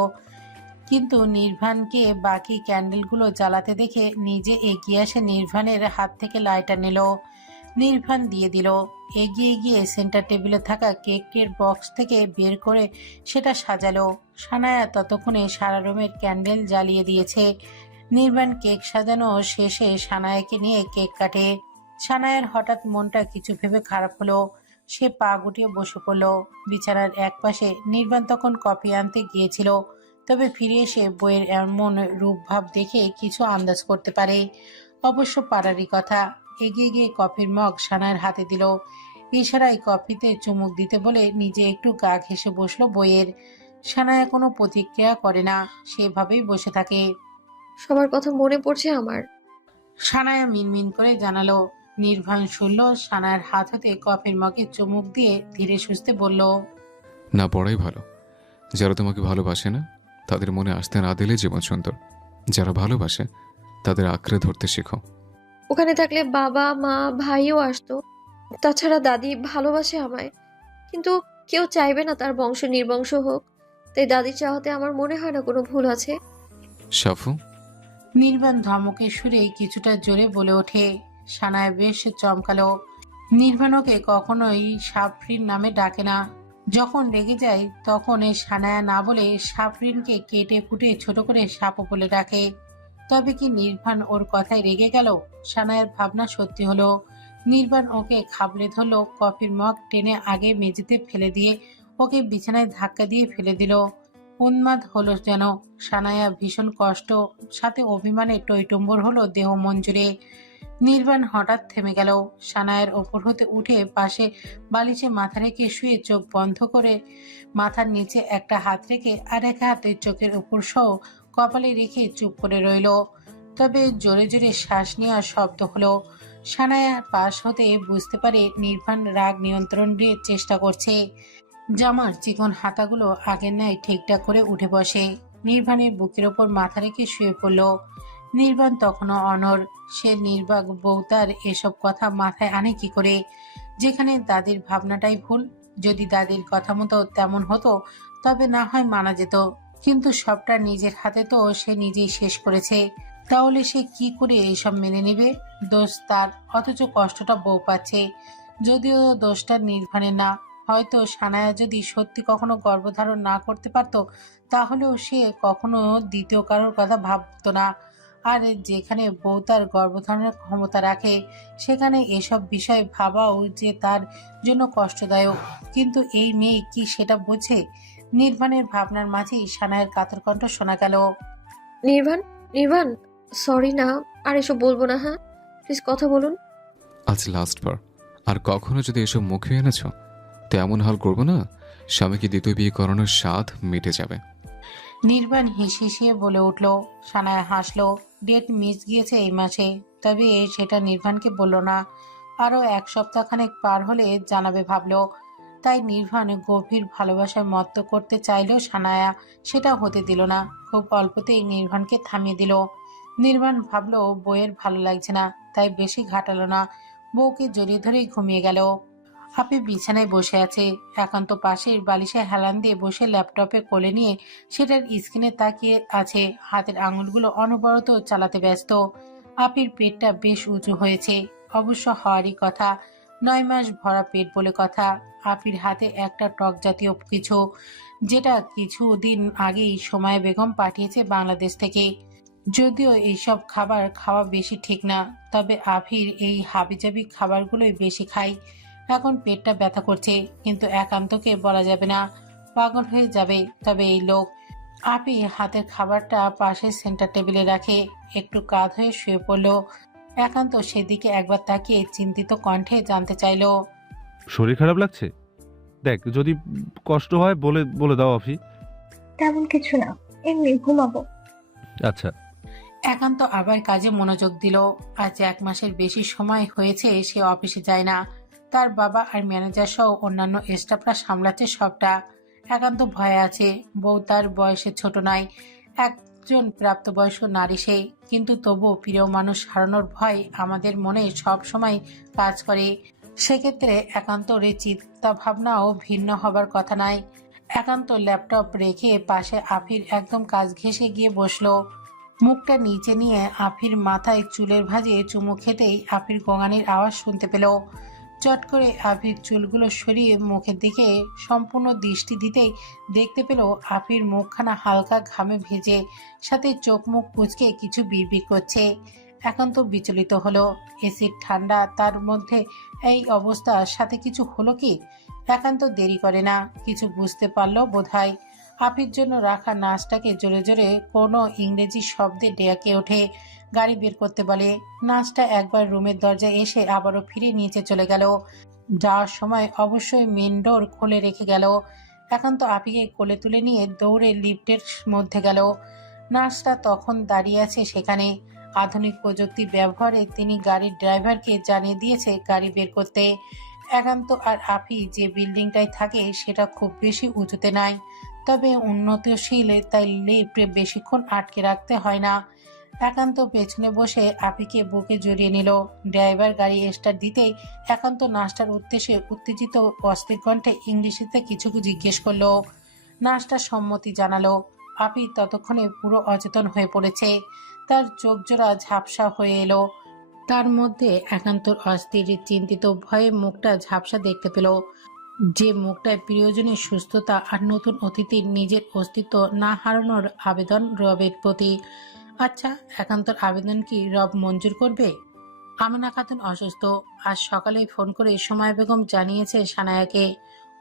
কিন্তু নির্বাণকে বাকি ক্যান্ডেলগুলো জ্বালাতে দেখে নিজে এগিয়ে আসে নির্বাণের হাত থেকে লাইটার নিল। নির্বাণ দিয়ে দিল। এগিয়ে গিয়ে সেন্টার টেবিলে থাকা কেকের বক্স থেকে বের করে সেটা সাজালো। সানায়া ততক্ষণে সারা রুমের ক্যান্ডেল জ্বালিয়ে দিয়েছে। নির্বাণ কেক সাজানো শেষে সানায়াকে নিয়ে কেক কাটে। সানায়ার হঠাৎ মনটা কিছু ভেবে খারাপ হলো। সে পা গুটিয়ে বসে পড়ল বিছানার একপাশে। নির্বাণ তখন কফি আনতে গিয়েছিল, তবে ফিরে এসে বইয়ের এমন রূপভাব দেখে কিছু আন্দাজ করতে পারে। অবশ্য পারারই কথা। এগিয়ে গিয়ে কফির মগ সানায়ার হাতে দিল। ইশারায় কফিতে চুমুক দিতে বলে নিজে একটু গা ঘেঁষে বসলো বইয়ের। সানায়া কোনো প্রতিক্রিয়া করে না, সেভাবেই বসে থাকে। সবার কথা মনে পড়ছে আমার। সানায়া মিনমিন করে জানালো। নির্বাণ শুনল সানায়ার হাত হতে কফির মগে চুমুক দিয়ে ধীরে সুস্থে বলল, না পড়াই ভালো। যারা তোমাকে ভালোবাসে না তাদের মনে আসতে না দিলে জীবন সুন্দর। যারা ভালোবাসে তাদের আঁকড়ে ধরতে শেখো। ওখানে থাকলে বাবা মা ভাইও আসতো। তাছাড়া দাদি ভালোবাসে আমায়, কিন্তু কেউ চাইবে না তার বংশ নির্বংশ হোক। তাই দাদির চাহতে আমার মনে হয় না কোনো ভুল আছে। সাফু, নির্বাণ ধমকের সুরে কিছুটা জোরে বলে ওঠে। সানায়া বেশ চমকালো। নির্বাণ ওকে কখনোই সাফরিন নামে ডাকে না। যখন রেগে যায় তখন এই সানায়া না বলে সাফরিনকে কেটে কুটে ছোট করে সাপও বলে ডাকে। তবে কি নির্বাণ ওর কথায় রেগে গেল? সানায়ার ভাবনা সত্যি হলো। নির্বাণ ওকে খাবলে ধরলো, কফির মগ টেনে আগে মেঝেতে ফেলে দিয়ে ওকে বিছানায় ধাক্কা দিয়ে ফেলে দিল। উন্মাদ হলো যেন। সানায়া ভীষণ কষ্ট সাথে অভিমানে টইটম্বর হলো দেহ মন জুড়ে। নির্বাণ হঠাৎ থেমে গেল। সানায়ের ওপর হতে উঠে পাশে বালিশে মাথা রেখে শুয়ে চোখ বন্ধ করে মাথার নিচে একটা হাত রেখে আর এক হাতে চোখের উপর সহ কপালে রেখে চুপ করে রইল। তবে জোরে জোরে শ্বাস নেওয়ার শব্দ হলো। সানায়ার পাশ হতে বুঝতে পারে নির্বাণ রাগ নিয়ন্ত্রণের চেষ্টা করছে। জামার চিকন হাতাগুলো আগের ন্যায় ঠিকঠাক করে উঠে বসে। নির্বাণের বুকের ওপর মাথা রেখে শুয়ে পড়ল। নির্বাণ তখনও অনড়। সে নির্বাক বউ তার এসব কথা মাথায় আনে কি করে? যেখানে দাদির ভাবনাটাই ভুল। যদি দাদির কথা মতো তেমন হতো তবে না হয় মানা যেত, কিন্তু সবটা নিজের হাতে তো সে নিজেই শেষ করেছে। তাহলে সে কি করে এসব মেনে নেবে? দোষ তার, অথচ কষ্টটা বউ পাচ্ছে। যদিও দোষটা নির্বাণের না। হয়তো সানায়া যদি সত্যি কখনো গর্ভধারণ না করতে পারত তাহলেও সে কখনো দ্বিতীয় কারোর কথা ভাবতো না। আর যেখানে বউ তার গর্ভধারণের ক্ষমতা রাখে সেখানে এসব বিষয় ভাবাও যে তার জন্য কষ্টদায়ক। কিন্তু এই মেয়ে কি সেটা বোঝে? নির্বাণের ভাবনার মাঝেই সানায়ের কাতর কণ্ঠ শোনা গেল। নির্বাণ, নির্বাণ, সরি না, আর এসব বলবো না। হ্যাঁ, প্লিজ কথা বলুন। আজ লাস্ট বার। আর কখনো যদি এসব মুখে এনেছ তো এমন হাল করবো না, স্বামীকে দ্বিতীয় বিয়ে করানোর স্বাদ মিটে যাবে। নির্বাণ হিসিয়ে বলে উঠল। সানায়া হাসলো। ডেট মিস গিয়েছে এই মাসে, তবে সেটা নির্বাণকে বলল না। আরো এক সপ্তাহখানেক পার হলে জানাবে ভাবলো। তাই নির্বাণ গভীর ভালোবাসায় মত্ত করতে চাইলেও সানায়া সেটা হতে দিল না। খুব অল্পতেই নির্বাণকে থামিয়ে দিল। নির্বাণ ভাবলো বউয়ের ভালো লাগছে না, তাই বেশি ঘাটালো না। বউকে জড়িয়ে ধরেই ঘুমিয়ে গেল। আপনি বিছানায় বসে আছে। একান্ত পাশের বালিশে হেলান দিয়ে বসে ল্যাপটপে কোলে নিয়ে সেটার স্ক্রিনে তাকিয়ে আছে। হাতের আঙুলগুলো অনবরত চালাতে ব্যস্ত। আপির পেটটা বেশ উঁচু হয়েছে, অবশ্য হওয়ারই কথা। 9 মাস ভরা পেট বলে কথা। আপির হাতে একটা টক জাতীয় কিছু, যেটা কিছুদিন আগেই সময় বেগম পাঠিয়েছে বাংলাদেশ থেকে। যদিও এইসব খাবার খাওয়া বেশি ঠিক না, তবে আফির এই হাবিজাবি খাবারগুলোই বেশি খায়। এখন পেটটা ব্যথা করছে, কিন্তু একান্তকে বলা যাবে না, পাগল হয়ে যাবে। তবে এই লোক। আপি হাতের খাবারটা পাশের সেন্টার টেবিলে রাখে, একটু কাঁধ হয়ে শুয়ে পড়ল। একান্ত সেদিকে একবার তাকিয়ে চিন্তিত কণ্ঠে জানতে চাইল। শরীর খারাপ লাগছে? দেখ, যদি কষ্ট হয় বলে বলে দাও আফি। তেমন কিছু না, এমনি ঘুমাবো। আচ্ছা। একান্ত আবার কাজে মনোযোগ দিল। আজ 1 মাসের বেশি সময় হয়েছে সে অফিসে যায় না। তার বাবা আর ম্যানেজার সহ অন্যান্য স্টাফরা সামলাচ্ছে সবটা। একান্ত ভয়ে আছে। বউ তার বয়সে ছোট নয়, একজন প্রাপ্তবয়স্ক নারী সে, কিন্তু তবুও প্রিয় মানুষ হারানোর ভয় আমাদের মনে সব সময় কাজ করে। সেক্ষেত্রে একান্তর এই চিন্তা ভাবনাও ভিন্ন হবার কথা নয়। একান্ত ল্যাপটপ রেখে পাশে আফির একদম কাজ ঘেঁষে গিয়ে বসলো। মুখটা নিচে নিয়ে আফির মাথায় চুলের ভাঁজে চুমু খেতেই আফির গোঙানির আওয়াজ শুনতে পেল। চট করে আফির চুলগুলো সরিয়ে মুখের দিকে সম্পূর্ণ দৃষ্টি দিতেই দেখতে পেল আফির মুখখানা হালকা ঘামে ভেজে, সাথে চোখ মুখ কুঁচকে কিছু বিড়বিড় করছে। একান্ত বিচলিত হলো। এসির ঠান্ডা, তার মধ্যে এই অবস্থা, সাথে কিছু হলো কি? একান্ত দেরি করে না, কিছু বুঝতে পারলো বোধহয়। আফির জন্য রাখা নাচটাকে জোরে জোরে কোনো ইংরেজি শব্দে ডেকে ওঠে, গাড়ি বের করতে বলে। নাচটা একবার রুমের দরজায় এসে আবারও ফিরে নিচে চলে গেল। যাওয়ার সময় অবশ্যই মেন ডোর খুলে রেখে গেল। একান্ত আফিকে কোলে তুলে নিয়ে দৌড়ে লিফটের মধ্যে গেল। নাচটা তখন দাঁড়িয়ে আছে সেখানে। আধুনিক প্রযুক্তি ব্যবহারে তিনি গাড়ির ড্রাইভারকে জানিয়ে দিয়েছে গাড়ি বের করতে। একান্ত আর আফি যে বিল্ডিংটায় থাকে সেটা খুব বেশি উঁচুতে নয়, তবে উন্নতশীল, তাই লিফটে বেশিক্ষণ আটকে রাখতে হয় না। একান্ত পেছনে বসে আপিকে বুকে জড়িয়ে নিল। ড্রাইভার গাড়ি স্টার্ট দিতেই একান্ত নাচটার উদ্দেশ্যে উত্তেজিত অস্থির কণ্ঠে ইংরেজিতে কিছু জিজ্ঞেস করলো। নাচটা সম্মতি জানালো। আপি ততক্ষণে পুরো অচেতন হয়ে পড়েছে। তার চোখ জোড়া ঝাপসা হয়ে এলো। তার মধ্যে একান্তর অস্থির, চিন্তিত ভয়ে মুখটা ঝাপসা দেখতে পেল, যে মুখটায় প্রিয়জনের সুস্থতা আর নতুন অতিথির নিজের অস্তিত্ব না হারানোর আবেদন রবের প্রতি। আচ্ছা, একান্তর আবেদন কি রব মঞ্জুর করবে? আমেনা খাতুন অসুস্থ। আজ সকালেই ফোন করে সময় বেগম জানিয়েছে সানায়াকে।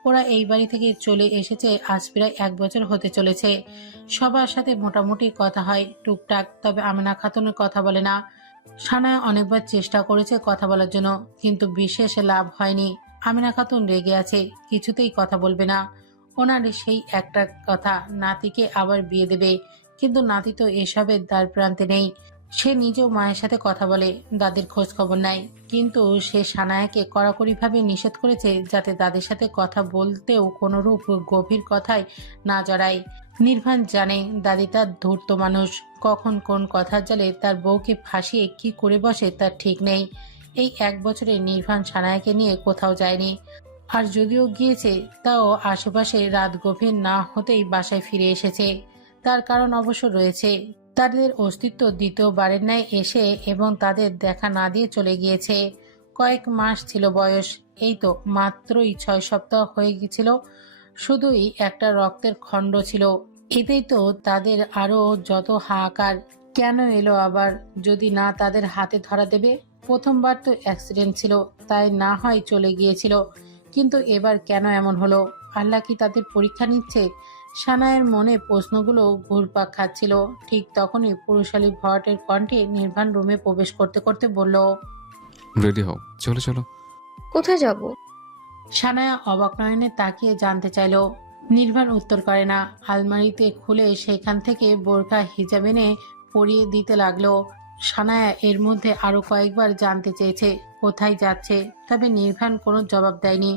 ওরা এই বাড়ি থেকে চলে এসেছে আজ প্রায় 1 বছর হতে চলেছে। সবার সাথে মোটামুটি কথা হয় টুকটাক, তবে আমেনা খাতুনের কথা বলে না। সানায়া অনেকবার চেষ্টা করেছে কথা বলার জন্য, কিন্তু বিশেষ লাভ হয়নি। আমিনা খাতুন রেগে আছে, কিছুতেই কথা বলবে না। ওনার সেই একটা কথা, নাতিকে আবার বিয়ে দেবে, কিন্তু নাতি তো এসবের দ্বার প্রান্তে নেই। সে নিজেও মায়ের সাথে কথা বলে, দাদির খোঁজ খবর নাই, কিন্তু সে সানায়াকে কড়াকড়িভাবে নিষেধ করেছে যাতে দাদির সাথে কথা বলতেও কোনোরূপ গভীর কথায় না জড়ায়। নির্ভান জানে দাদি তার ধূর্ত মানুষ, কখন কোন কথার জালে তার বউকে ফাঁসিয়ে কি করে বসে তার ঠিক নেই। এই 1 বছরে নির্ভান সানায়াকে নিয়ে কোথাও যায়নি, আর যদিও গিয়েছে তাও আশেপাশে রাত গভীর না হতেই বাসায় ফিরে এসেছে। তার কারণ অবশ্য রয়েছে। তাদের অস্তিত্ব দ্বিতীয়বারের ন্যায় এসে এবং তাদের দেখা না দিয়ে চলে গিয়েছে। কয়েক মাস ছিল বয়স, এই তো মাত্রই 6 সপ্তাহ হয়ে গিয়েছিল। শুধুই একটা রক্তের খণ্ড ছিল, এতেই তো তাদের আরো যত হাহাকার। কেন এলো আবার, যদি না তাদের হাতে ধরা দেবে? প্রথমবার তো অ্যাক্সিডেন্ট ছিল, তাই না হয় চলে গিয়েছিল, কিন্তু এবার কেন এমন হলো? আল্লাহ কি তাদের পরীক্ষা নিচ্ছে? সানায়ের মনে প্রশ্নগুলো ঘুরপাক খাচ্ছিল। ঠিক তখনই পুরুষালী ভরাটের কণ্ঠে নির্বাণ রুমে প্রবেশ করতে করতে বলল, রেডি হও, চলো চলো। কোথায় যাব? সানায়া অবাক নয়নে তাকিয়ে জানতে চাইল। নির্বাণ উত্তর করে না। আলমারিতে খুলে সেখান থেকে বোরখা হিজাব এনে পরিয়ে দিতে লাগলো। সানায়া এর মধ্যে আরো কয়েকবার জানতে চেয়েছে কোথায় যাচ্ছে, তবে নির্বাণ কোনো জবাব দেয়নি।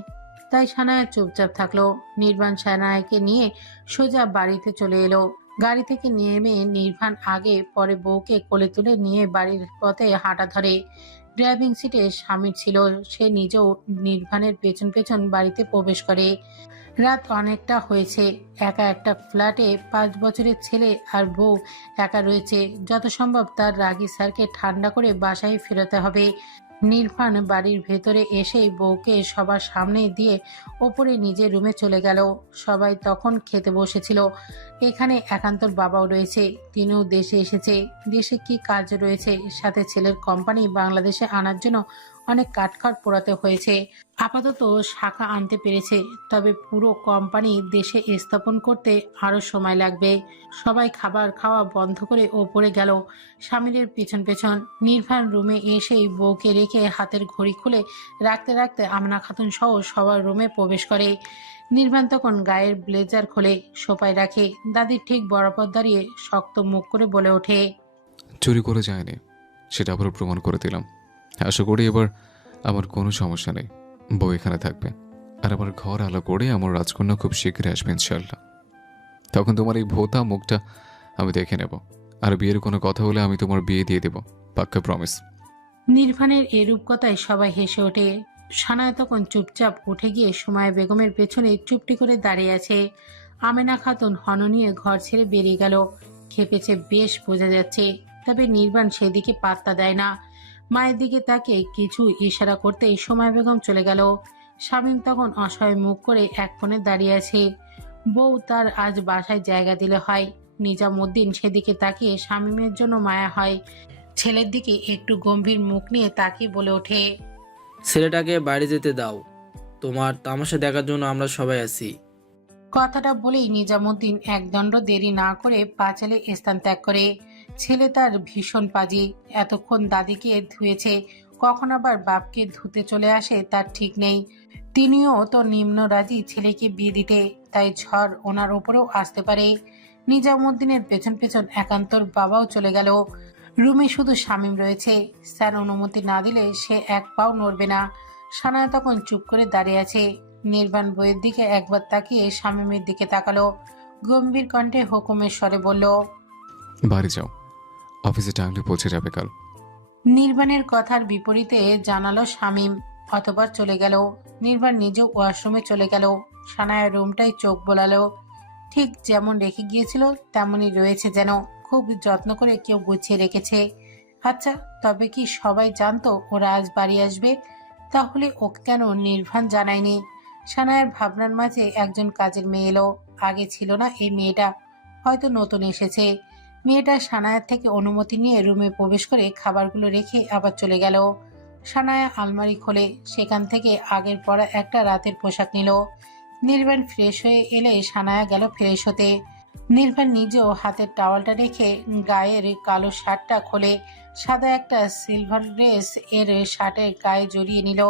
তাই সানায়া চুপচাপ থাকলো। নির্বাণ সানায়াকে নিয়ে সোজা বাড়িতে চলে এলো। গাড়ি থেকে নেমে নির্বাণ আগে পরে বউকে কোলে তুলে নিয়ে বাড়ির পথে হাঁটা ধরে। ড্রাইভিং সিটে স্বামী ছিল, সে নিজেও নির্বাণের পেছন পেছন বাড়িতে প্রবেশ করে। রাত অনেকটা হয়েছে। একা একটা ফ্ল্যাটে 5 বছরের ছেলে আর বউ একা রয়েছে। যত সম্ভব তার রাগী স্যারকে ঠান্ডা করে বাসায় ফেরাতে হবে। নির্বাণ বাড়ির ভেতরে এসেই বউকে সবার সামনে দিয়ে ওপরে নিজের রুমে চলে গেল। সবাই তখন খেতে বসেছিল। এখানে একান্তর বাবাও রয়েছে, তিনিও দেশে এসেছে। দেশে কি কাজ রয়েছে, সাথে ছেলের কোম্পানি বাংলাদেশে আনার জন্য অনেক কাঠখড় পোড়াতে হয়েছে। আপাতত শাখা আনতে পেরেছে, তবে পুরো কোম্পানি দেশে স্থাপন করতে আরো সময় লাগবে। সবাই খাবার খাওয়া বন্ধ করে ওপরে গেল স্বামীর পেছন পেছন। নির্বাণ রুমে এসেই বউকে রেখে হাতের ঘড়ি খুলে রাখতে রাখতে আমেনা খাতুন সহ সবার রুমে প্রবেশ করে। নির্বাণ তখন গায়ের ব্লেজার খুলে সোফায় রাখে। দাদি ঠিক বরাবর দাঁড়িয়ে শক্ত মুখ করে বলে ওঠে, চুরি করে যায়নি, সেটা আবার প্রমাণ করে দিলাম। আশা করি এবার আমার কোনো সমস্যা নেই, বউ এখানে থাকবে আর আমার ঘর আলো করে আমার রাজকন্যা খুব শীঘ্রই আসবে ইনশাল্লাহ। তখন তোমার এই ভোতা মুখটা আমি দেখে নেব, আর বিয়ের কোনো কথা হলে আমি তোমার বিয়ে দিয়ে দেব, পাক্কা প্রমিস। নির্বাণের এরূপ কথায় সবাই হেসে ওঠে। সানায়া তখন চুপচাপ উঠে গিয়ে সুমাইয়া বেগমের পেছনে চুপটি করে দাঁড়িয়ে আছে। আমেনা খাতুন হন নিয়ে ঘর ছেড়ে বেরিয়ে গেল। খেপেছে বেশ বোঝা যাচ্ছে, তবে নির্বাণ সেদিকে পাত্তা দেয় না। মায়ের দিকে তাকে কিছু ইশারা করতেই সুমাইয়া বেগম চলে গেল। শামীম তখন অসহায় মুখ করে এক কোণে দাঁড়িয়ে আছে। বউ তার আজ বাসায় জায়গা দিলে হয়। নিজামুদ্দিন সেদিকে তাকিয়ে শামীমের জন্য মায়া হয়। ছেলের দিকে একটু গম্ভীর মুখ নিয়ে তাকিয়ে বলে ওঠে, ছেলেটাকে বাড়ি যেতে দাও, তোমার তামাশা দেখার জন্য আমরা সবাই আছি। কথাটা বলেই নিজামুদ্দিন একদণ্ড দেরি না করে পাঁচালে স্থান ত্যাগ করে। ছেলে তার ভীষণ পাজি, এতক্ষণ দাদিকে ধুয়েছে, কখন আবার বাপকে ধুতে চলে আসে তার ঠিক নেই। তিনিও তো নিম্ন রাজি ছেলেকে বিয়ে দিতে, তাই ঝড় ওনার ওপরেও আসতে পারে। নিজামুদ্দিনের পেছন পেছন একান্তর বাবাও চলে গেল। রুমে শুধু শামীম রয়েছে। স্যার অনুমতি না দিলে সে এক পাও নড়বে না। সানায়া তখন চুপ করে দাঁড়িয়ে আছে। নির্বাণ বইয়ের দিকে একবার তাকিয়ে শামীমের দিকে তাকালো। গম্ভীর কণ্ঠে হুকুমের স্বরে বলল, বাড়ি যাও, অফিসে টাইমলি পৌঁছে যাবে কাল। নির্বাণের কথার বিপরীতে জানালো শামীম। অতবার চলে গেল। নির্বাণ নিজেও ওয়াশরুমে চলে গেল। সানায়ার রুমটাই চোখ বোলালো। ঠিক যেমন রেখে গিয়েছিল তেমনই রয়েছে, যেন খুব যত্ন করে কেউ গুছিয়ে রেখেছে। আচ্ছা, তবে কি সবাই জানতো ওরা আজ বাড়ি আসবে? তাহলে ওকে কেন নির্বাণ জানায়নি? সানায়ার ভাবনার মাঝে একজন কাজের মেয়ে এলো। আগে ছিল না এই মেয়েটা, হয়তো নতুন এসেছে। মেয়েটা সানায়ার থেকে অনুমতি নিয়ে রুমে প্রবেশ করে খাবারগুলো রেখে আবার চলে গেল। সানায়া আলমারি খোলে, সেখান থেকে আগের পরা একটা রাতের পোশাক নিল। নির্বাণ ফ্রেশ হয়ে এলে সানায়া গেল ফ্রেশ হতে। নির্বাণ নিজেও হাতের টাওয়ালটা রেখে গায়ের কালো শার্টটা খোলে সাদা একটা সিলভার ড্রেস এর শার্টের গায়ে জড়িয়ে নিল,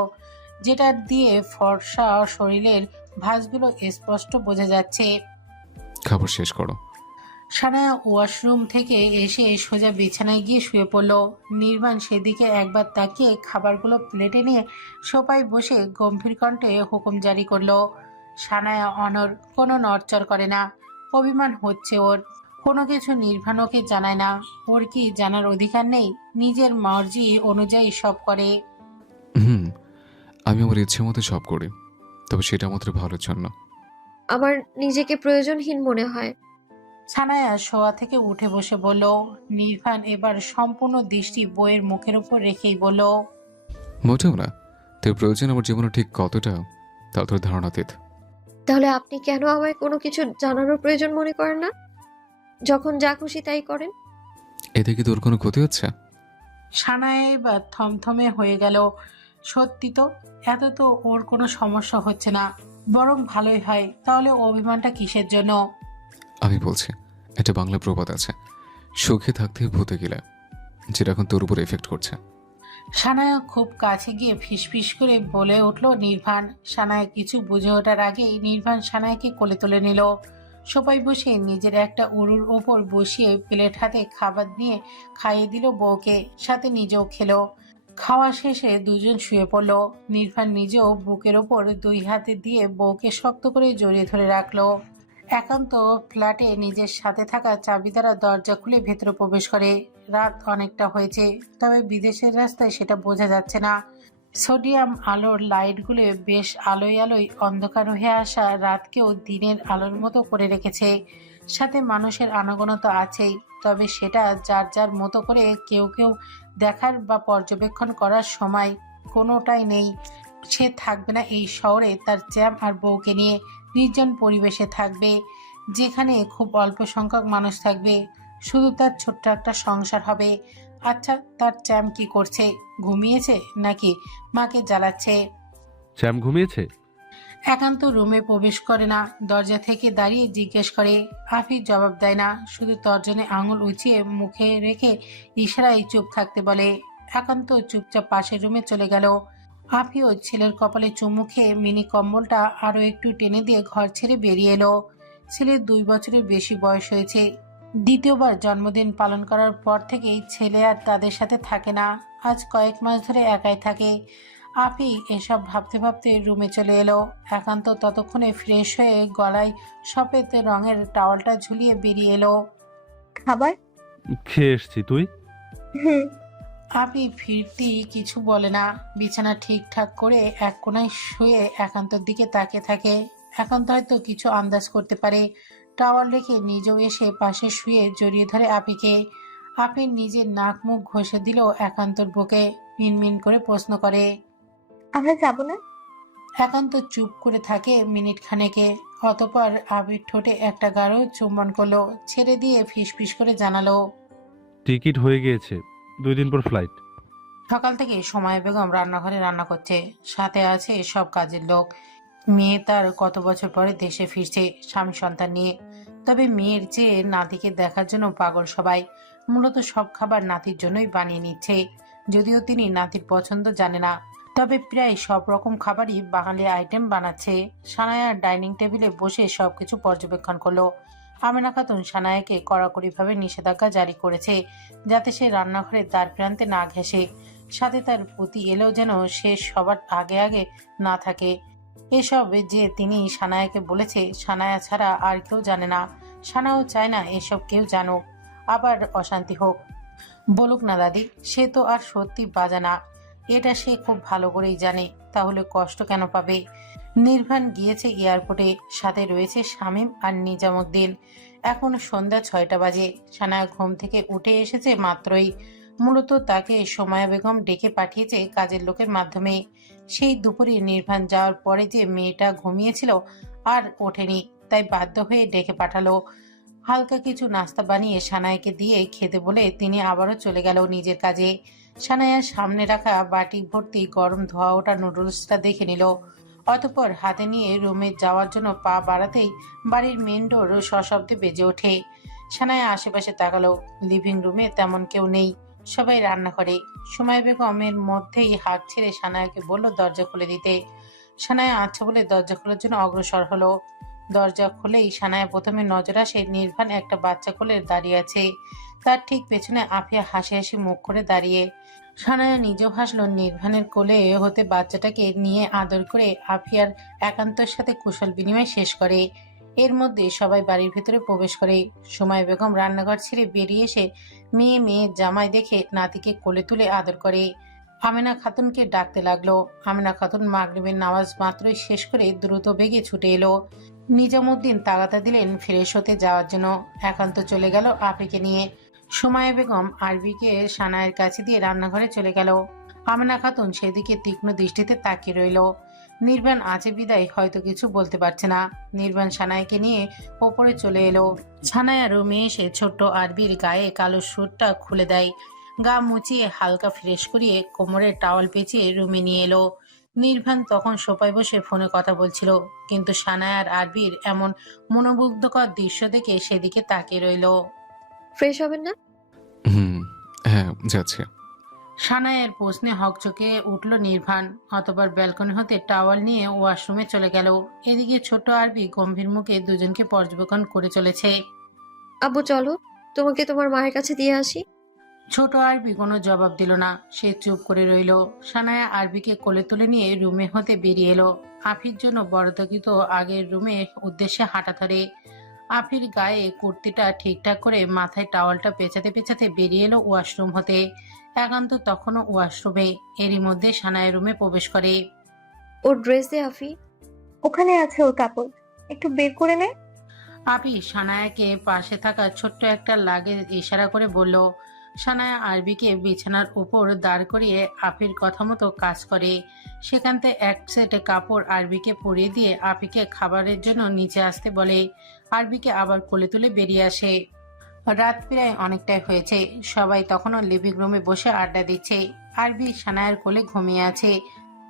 যেটা দিয়ে ফর্সা শরীরের ভাঁজগুলো স্পষ্ট বোঝা যাচ্ছে। খাবার শেষ করো। সানায়া ওয়াশরুম থেকে এসে সোজা বিছানায় গিয়ে শুয়ে পড়ল। নির্বাণ সেদিকে একবার তাকিয়ে খাবারগুলো প্লেটে নিয়ে সোফায় বসে গম্ভীর কণ্ঠে হুকুম জারি করলো। সানায়া অনর কোনো নড়চড় করে না। অভিমান হচ্ছে ওর। কোনো কিছু নির্বাণ ওকে জানায় না। ওর কি জানার অধিকার নেই? নিজের মর্জি অনুযায়ী সব করে। হুম, আমি আমার ইচ্ছে মতো সব করি, তবে সেটা আমাদের ভালোর জন্য। আমার নিজেকে প্রয়োজনহীন মনে হয়। সানায়া শোয়া থেকে উঠে বসে বলল। নির্বাণ এবার সম্পূর্ণ দৃষ্টি বইয়ের মুখের উপর রেখেই বলল, মোটেও না, তোর প্রয়োজন আমার জীবনে ঠিক কতটা তা তোর ধারণাতীত। তাহলে আপনি কেন আমায় কোনো কিছু জানানোর প্রয়োজন মনে করেন না? যখন যা খুশি তাই করেন। এতে কি তোর কোনো ক্ষতি হচ্ছে? সানায়া এবার থমথমে হয়ে গেল। সত্যি তো, এত তো ওর কোনো সমস্যা হচ্ছে না, বরং ভালোই হয়। তাহলে অভিমানটা কিসের জন্য? আমি বলছি, একটা বাংলা প্রবাদ আছে, সুখে থাকতে ভূতে গেলে, যেটা এখন তোর উপর এফেক্ট করছে। সানায়া খুব কাছে গিয়ে ফিসফিস করে বলে উঠল নির্বাণ। সানায়া কিছু বুঝে ওঠার আগেই নির্বাণ সানায়াকে কোলে তুলে নিল। সবাই বসে নিজের একটা উড়ুর ওপর বসিয়ে প্লেট হাতে খাবার নিয়ে খাইয়ে দিল বউকে, সাথে নিজেও খেলো। খাওয়া শেষে দুজন শুয়ে পড়ল। নির্বাণ নিজেও বুকের ওপর দুই হাতে দিয়ে বউকে শক্ত করে জড়িয়ে ধরে রাখলো। একান্ত ফ্ল্যাটে নিজের সাথে থাকা চাবি দ্বারা দরজা খুলে ভেতরে প্রবেশ করে। রাত অনেকটা হয়েছে, তবে বিদেশের রাস্তায় সেটা বোঝা যাচ্ছে না। সোডিয়াম আলোর লাইটগুলো বেশ আলোয় আলোয় অন্ধকার হয়ে আসা রাতকেও দিনের আলোর মতো করে রেখেছে। সাথে মানুষের আনাগোনা তো আছেই, তবে সেটা যার যার মতো করে। কেউ কেউ দেখার বা পর্যবেক্ষণ করার সময় কোনোটাই নেই। সে থাকবে না এই শহরে তার চ্যাম আর বউকে নিয়ে, নির্জন পরিবেশে থাকবে যেখানে খুব অল্প সংখ্যক মানুষ থাকবে, শুধু তার ছোট্ট একটা সংসার হবে। আচ্ছা, তার চ্যাম কি করছে? ঘুমিয়েছে নাকি মাকে জ্বালাচ্ছে? চ্যাম ঘুমিয়েছে? একান্ত রুমে প্রবেশ করে না, দরজা থেকে দাঁড়িয়ে জিজ্ঞেস করে। আফিফ জবাব দেয় না, শুধু তর্জনে আঙুল উঁচিয়ে মুখে রেখে ইশারায় চুপ থাকতে বলে। একান্ত চুপচাপ পাশের রুমে চলে গেল। আফিও ছেলের কপালে চুমু খেয়ে মিনি কম্বলটা আরো একটু টেনে দিয়ে ঘর ছেড়ে বেরিয়ে এলো। ছেলের 2 বছরের বেশি বয়স হয়েছে। দ্বিতীয়বার জন্মদিন পালন করার পর থেকেই ছেলে আর তাদের সাথে থাকে না। আজ কয়েক মাস ধরে একাই থাকে। আপি এসব ভাবতে ভাবতে রুমে চলে এলো। একান্ত ততক্ষণে ফ্রেশ হয়ে গলায় সফেদ রঙের টাওয়ালটা ঝুলিয়ে বেরিয়ে এলো। খাবার? খেয়ে এসছি, তুই? হুম। আপি ফিরতি কিছু বলে না, বিছানা ঠিকঠাক করে এক কোণায় শুয়ে একান্তর দিকে তাকিয়ে থাকে। একান্ত হয়তো কিছু আন্দাজ করতে পারে। টাওয়াল রেখে নিজেও এসে পাশে শুয়ে জড়িয়ে ধরে আপিকে। আপি নিজের নাক মুখ ঘষে দিল একান্তর বুকে। মিনমিন করে প্রশ্ন করে। আমরা যাবো না? একান্ত চুপ করে থাকে মিনিট খানেকে। অতঃপর আবির ঠোঁটে একটা গাঢ় চুম্বন করলো, ছেড়ে দিয়ে ফিসফিস করে জানালো। টিকিট হয়ে গিয়েছে, 2 দিন পর ফ্লাইট। সকাল থেকে সময় বেগম রান্নাঘরে রান্না করছে, সাথে আছে সব কাজের লোক। মেয়ে তার কত বছর পরে দেশে ফিরছে স্বামী সন্তান নিয়ে। তবে মেয়ের চেয়ে নাতিকে দেখার জন্য পাগল সবাই। মূলত সব খাবার নাতির জন্যই বানিয়ে নিচ্ছে, যদিও তিনি নাতির পছন্দ জানে না। তবে প্রায় সব রকম খাবারই বাঙালি আইটেম বানাচ্ছে। সানায়া ডাইনিং টেবিলে বসে সবকিছু পর্যবেক্ষণ করলো। আমেনা খাতুন সানায়াকে কড়াকড়িভাবে নিষেধাজ্ঞা জারি করেছে, যাতে সে রান্নাঘরের দ্বার প্রান্তে না ঘেঁষে। সাথে তার প্রতি এলেও যেন সে সবার আগে আগে না থাকে। এসব যে তিনি সানায়াকে বলেছে, সানায়া ছাড়া আর কেউ জানে না। সানাও চায় না এসব কেউ জানুক, আবার অশান্তি হোক। বলুক না দাদি, সে তো আর সত্যি বাজানা, এটা সে খুব ভালো করেই জানে। তাহলে কষ্ট কেন পাবে? নির্বাণ গিয়েছে এয়ারপোর্টে, সাথে রয়েছে শামীম আর নিজামুদ্দিন। এখন সন্ধ্যা 6টা বাজে। সানায়া ঘুম থেকে উঠে এসেছে মাত্রই। মূলত তাকে সোমায়া বেগম ডেকে পাঠিয়েছে কাজের লোকের মাধ্যমে। সেই দুপুরে নির্বাণ যাওয়ার পরে যে মেয়েটা ঘুমিয়েছিল আর ওঠেনি, তাই বাধ্য হয়ে ডেকে পাঠালো। হালকা কিছু নাস্তা বানিয়ে সানায়াকে দিয়ে খেতে বলে তিনি আবারও চলে গেল নিজের কাজে। সানায়ার সামনে রাখা বাটি ভর্তি গরম ধোয়া ওঠা নুডলসটা দেখে নিল। অতঃপর হাতে নিয়ে রুমে যাওয়ার জন্য পা বাড়াতেই বাড়ির মেন ডোর সশব্দে বেজে ওঠে। সানায়া আশেপাশে তাকালো। লিভিং রুমে তেমন কেউ নেই, সবাই রান্না করে। সময় বেগমের মধ্যেই হাঁক ছেড়ে সানায়াকে বলল দরজা খুলে দিতে। সানায়া আচ্ছা বলে দরজা খোলার জন্য অগ্রসর হলো। দরজা খুলেই সানায়া প্রথমে নজর আসে নির্বাণ একটা বাচ্চা কোলে দাঁড়িয়ে আছে। তার ঠিক পেছনে আফিয়া হাসি হাসি মুখ করে দাঁড়িয়ে। সানায়া নিজেও হাসলো নির্বাণের কোলে হতে বাচ্চাটাকে নিয়ে আদর করে আফিয়ার একান্তর সাথে কুশল বিনিময় শেষ করে। এর মধ্যে সবাই বাড়ির ভেতরে প্রবেশ করে। সময় বেগম রান্নাঘর ছেড়ে বেরিয়ে এসে মেয়ে জামাই দেখে নাতিকে কোলে তুলে আদর করে। আমেনা খাতুনকে ডাকতে লাগলো। আমেনা খাতুন মাগরিবের নামাজ মাত্রই শেষ করে দ্রুত বেগে ছুটে এলো। নিজামুদ্দিন তাগাদা দিলেন ফ্রেশ হতে যাওয়ার জন্য। একান্ত চলে গেল আপিকে নিয়ে। সময় বেগম আরবিকে সানায়ের কাছে দিয়ে রান্নাঘরে চলে গেল। আমেনা খাতুন সেদিকে তীক্ষ্ণ দৃষ্টিতে তাকিয়ে রইল। নির্বাণ আছে বিদায় হয়তো কিছু বলতে পারছে না। নির্বাণ সানায়াকে নিয়ে ওপরে চলে এলো। সানায়া রুমে এসে ছোট্ট আরবির গায়ে কালো স্যুটটা খুলে দেয়। গা মুচিয়ে হালকা ফ্রেশ করিয়ে কোমরের টাওয়াল পেঁচিয়ে রুমে নিয়ে এলো। নির্বাণ তখন সোফায় বসে ফোনে কথা বলছিল, কিন্তু সানায়া আর আরবির এমন মনোমুগ্ধকর দৃশ্য দেখে সেদিকে তাকিয়ে রইল। ফ্রেশ হবেন না? হ্যাঁ, যাচ্ছে। সানায়ের প্রশ্নে হকচকে উঠল নির্বাণ। অতবার ব্যালকনি হতে টাওয়াল নিয়ে ওয়াশরুমে চলে গেল। এদিকে ছোট আরবি গম্ভীর মুখে দুজনকে পর্যবেক্ষণ করে চলেছে। আব্বু চলো, তোমাকে তোমার মায়ের কাছে দিয়ে আসি। ছোট আরবি কোনো জবাব দিল না, সে চুপ করে রইল। সানায়া আরবিকে কোলে তুলে নিয়ে রুমে হতে বেরিয়ে এলো। আফির জন্য বরাদ্দকৃত আগের রুমে উদ্দেশ্যে হাঁটা ধরে। আফির গায়ে কুর্তিটা ঠিকঠাক করে মাথায় টাওয়ালটা পেঁচাতে পেঁচাতে বেরিয়ে এলো ওয়াশরুম হতে। একান্ত তখনও ওয়াশরুমে। এরই মধ্যে সানায়া রুমে প্রবেশ করে। ওর ড্রেস দে আফি। ওখানে আছে ওর কাপড়, একটু বের করে নে। আপি সানায়াকে পাশে থাকা ছোট্ট একটা লাগেজ ইশারা করে বলল। সানায়া আরবিকে বিছানার উপর দাঁড় করিয়ে আপির কথা মতো কাজ করে। সেখান থেকে এক সেট কাপড় আরবিকে পরিয়ে দিয়ে আপিকে খাবারের জন্য নিচে আসতে বলে। আরবিকে আবার কোলে তুলে বেরিয়ে আসে। রাত প্রায় অনেকটাই হয়েছে। সবাই তখনও লিভিং রুমে বসে আড্ডা দিচ্ছে। আরবি সানায়ার কোলে ঘুমিয়ে আছে।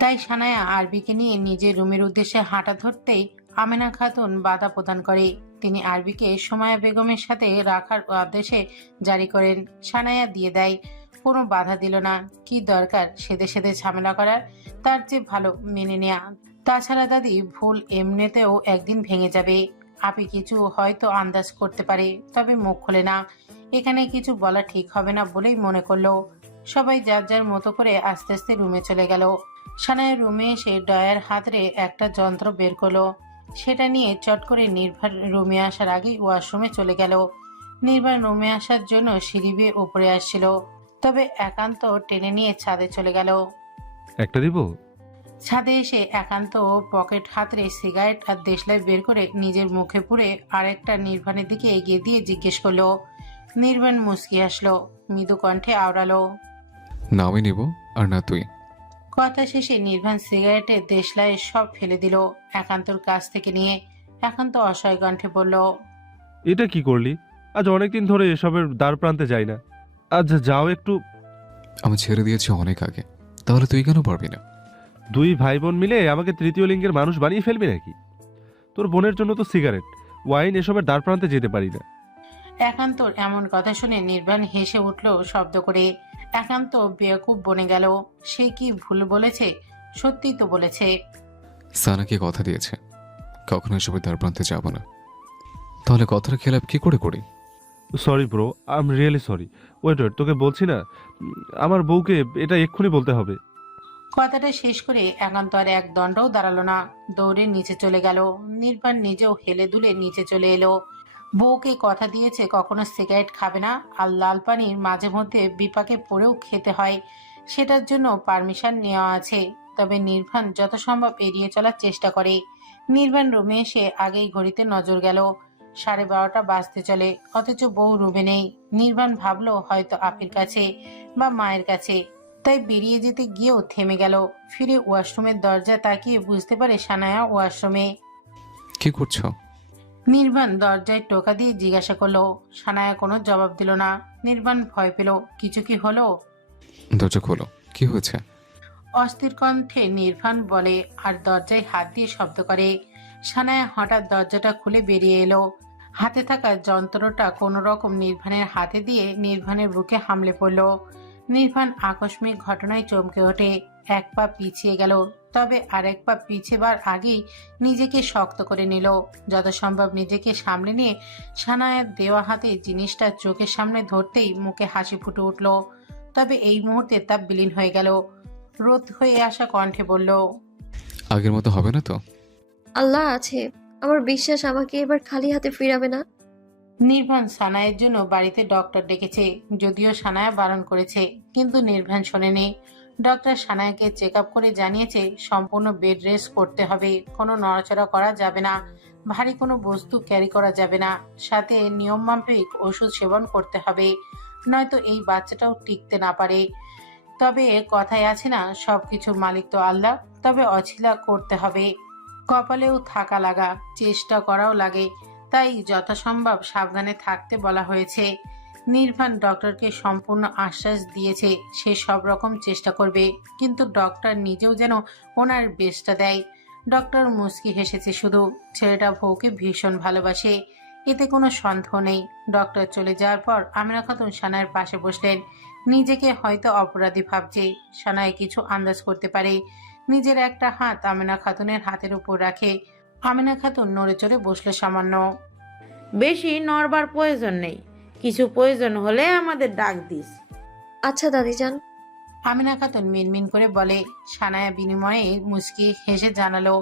তাই সানায়া আরবিকে নিয়ে নিজের রুমের উদ্দেশ্যে হাঁটা ধরতেই আমেনা খাতুন বাধা প্রদান করে। তিনি আরবিকে সুমাইয়া বেগমের সাথে রাখার আদেশে জারি করেন। সানায়া দিয়ে দেয়, কোনো বাধা দিল না। কি দরকার সেদে সেদে ঝামেলা করার, তার চেয়ে ভালো মেনে নেয়া। তাছাড়া দাদি ভুল এমনিতেও একদিন ভেঙে যাবে। আপি কিছু হয়তো আন্দাজ করতে পারে, তবে মুখ খোলে না। এখানে কিছু বলা ঠিক হবে না বলেই মনে করলো। সবাই যার যার মতো করে আস্তে আস্তে রুমে চলে গেল। সানায়া রুমে এসে ডয়ার হাতরে একটা যন্ত্র বের করলো। সেটা নিয়ে চট করে নির্ভার রুমে আসার আগেই ওয়াশরুমে চলে গেল। নির্ভার রুমে আসার জন্য সিঁড়ি বেয়ে উপরে আসছিল, তবে একান্ত টেনে নিয়ে ছাদে চলে গেল। একটা দিব? ছাদে এসে একান্ত পকেট হাতরে সিগারেট আর দেশলাই বের করে নিজের মুখে পুরে আরেকটা নির্বাণের দিকে এগিয়ে দিয়ে জিজ্ঞেস করলো। নির্বাণ মুচকি আসলো, মৃদু কণ্ঠে আওড়ালো। না আমি নিব, আর না তুই। কথা শেষে নির্বাণ সিগারেটের দেশলাই সব ফেলে দিল একান্তর কাছ থেকে নিয়ে। একান্ত অসহায় কণ্ঠে বলল, এটা কি করলি? আজ অনেকদিন ধরে এসবের দ্বার প্রান্তে যাই না। আজ যাও একটু। আমি ছেড়ে দিয়েছি অনেক আগে, তাহলে তুই কেন পারবি না? দুই ভাই বোন মিলে আমাকে তৃতীয় লিঙ্গের মানুষ বানিয়ে ফেলবি নাকি? তোর বোনের জন্য তো সিগারেট, ওয়াইন এসবের দ্বার প্রান্তে যেতে পারি না। একান্তর এমন কথা শুনে নির্বাণ হেসে উঠল শব্দ করে। একান্ত বেয়াকুব বনে গেল। সে কি ভুল বলেছে? সত্যি তো বলেছে। সানাকে কথা দিয়েছে কখনো এসবের দ্বার প্রান্তে যাব না। তাহলে কথার খেলাপ কি করে করি? Sorry bro, I am really sorry. Wait wait, তোকে বলছি না, আমার বউকে এটা এক্ষুনি বলতে হবে। কথাটা শেষ করে একান্ত আর এক দণ্ডও দাঁড়ালো না, দৌড়ে নিচে চলে গেল। নির্বাণ নিজেও হেলে দুলে নিচে চলে এলো। বউকে কথা দিয়েছে কখনো সিগারেট খাবে না, আর লাল পানির মাঝে মধ্যে বিপাকে পড়েও খেতে হয়, সেটার জন্য পারমিশন নেওয়া আছে। তবে নির্বাণ যত সম্ভব এড়িয়ে চলার চেষ্টা করে। নির্বাণ রুমে এসে আগেই ঘড়িতে নজর গেল। 12:30 বাজতে চলে, অথচ বউ রুমে নেই। নির্বাণ ভাবলো হয়তো আপির কাছে বা মায়ের কাছে, তাই বেরিয়ে যেতে গিয়েও থেমে গেল। ফিরে ওয়াশরুমের দরজা তাকিয়ে বুঝতে পারে সানায়া ওয়াশরুমে। কি করছো? নির্বাণ দরজায় টোকা দিয়ে জিজ্ঞাসা করলো। সানায়া কোনো জবাব দিল না। নির্বাণ ভয় পেল, কিছু কি হলো? দরজা খোলো, কি হয়েছে? অস্থির কণ্ঠে নির্বাণ বলে, আর দরজায় হাত দিয়ে শব্দ করে। সানায়া হঠাৎ দরজাটা খুলে বেরিয়ে এলো। হাতে থাকা যন্ত্রটা কোনো রকম নির্বাণের হাতে দিয়ে নির্বাণের বুকে হামলে পড়ল। নির্বাণ আকস্মিক ঘটনায় চমকে ওঠে, এক পা পিছিয়ে গেল, তবে আরেক পা পিছেবার আগেই নিজেকে শক্ত করে নিল। যত সম্ভব নিজেকে সামলে নিয়ে সানায়ার দেওয়া হাতে জিনিসটা চোখের সামনে ধরতেই মুখে হাসি ফুটে উঠল। তবে এই মুহূর্তে তা বিলীন হয়ে গেল। রোদ হয়ে আসা কণ্ঠে বলল, আগের মতো হবে না তো? আল্লাহ আছে, আমার বিশ্বাস আমাকে এবার খালি হাতে ফিরাবে না। নির্বাণ সানায়ের জন্য বাড়িতে ডক্টর ডেকেছে, যদিও সানায়া বারণ করেছে, কিন্তু নির্বাণ শোনেনি। ডক্টর সানায়াকে চেক আপ করে জানিয়েছে সম্পূর্ণ বেড রেস্ট করতে হবে, কোনো নড়াচড়া করা যাবে না, ভারী কোনো বস্তু ক্যারি করা যাবে না, সাথে নিয়মমাফিক ওষুধ সেবন করতে হবে, নয়তো এই বাচ্চাটাও টিকতে না পারে। তবে কথায় আছে না, সবকিছুর মালিক তো আল্লাহ, তবে অছিলা করতে হবে। কপালেও থাকা লাগা, চেষ্টা করাও লাগে, তাই যথাসম্ভব সাবধানে থাকতে বলা হয়েছে। নির্বাণ ডক্টরকে সম্পূর্ণ আশ্বাস দিয়েছে সে সব রকম চেষ্টা করবে, কিন্তু ডক্টর নিজেও যেন ওনার বেস্টটা দেয়। ডক্টর মুচকি হেসেছে শুধু। ছেলেটা বউকে ভীষণ ভালোবাসে, এতে কোনো সন্দেহ নেই। ডক্টর চলে যাওয়ার পর আমিনা খাতুন সানায়ের পাশে বসলেন। নিজেকে হয়তো অপরাধী ভাবছে, সানায় কিছু আন্দাজ করতে পারে। নিজের একটা হাত আমিনা খাতুনের হাতের উপর রাখে। আমিনা খাতুন নড়ে চড়ে বসলো সামান্য। বেশি নড়বার প্রয়োজন নেই, কিছু প্রয়োজন হলে আমাদের ডাক দিস। আচ্ছা দাদিজান। আমিনা খাতুন মিনমিন করে বলে। সানায়া বিনিময়ে মুচকি হেসে জানালো।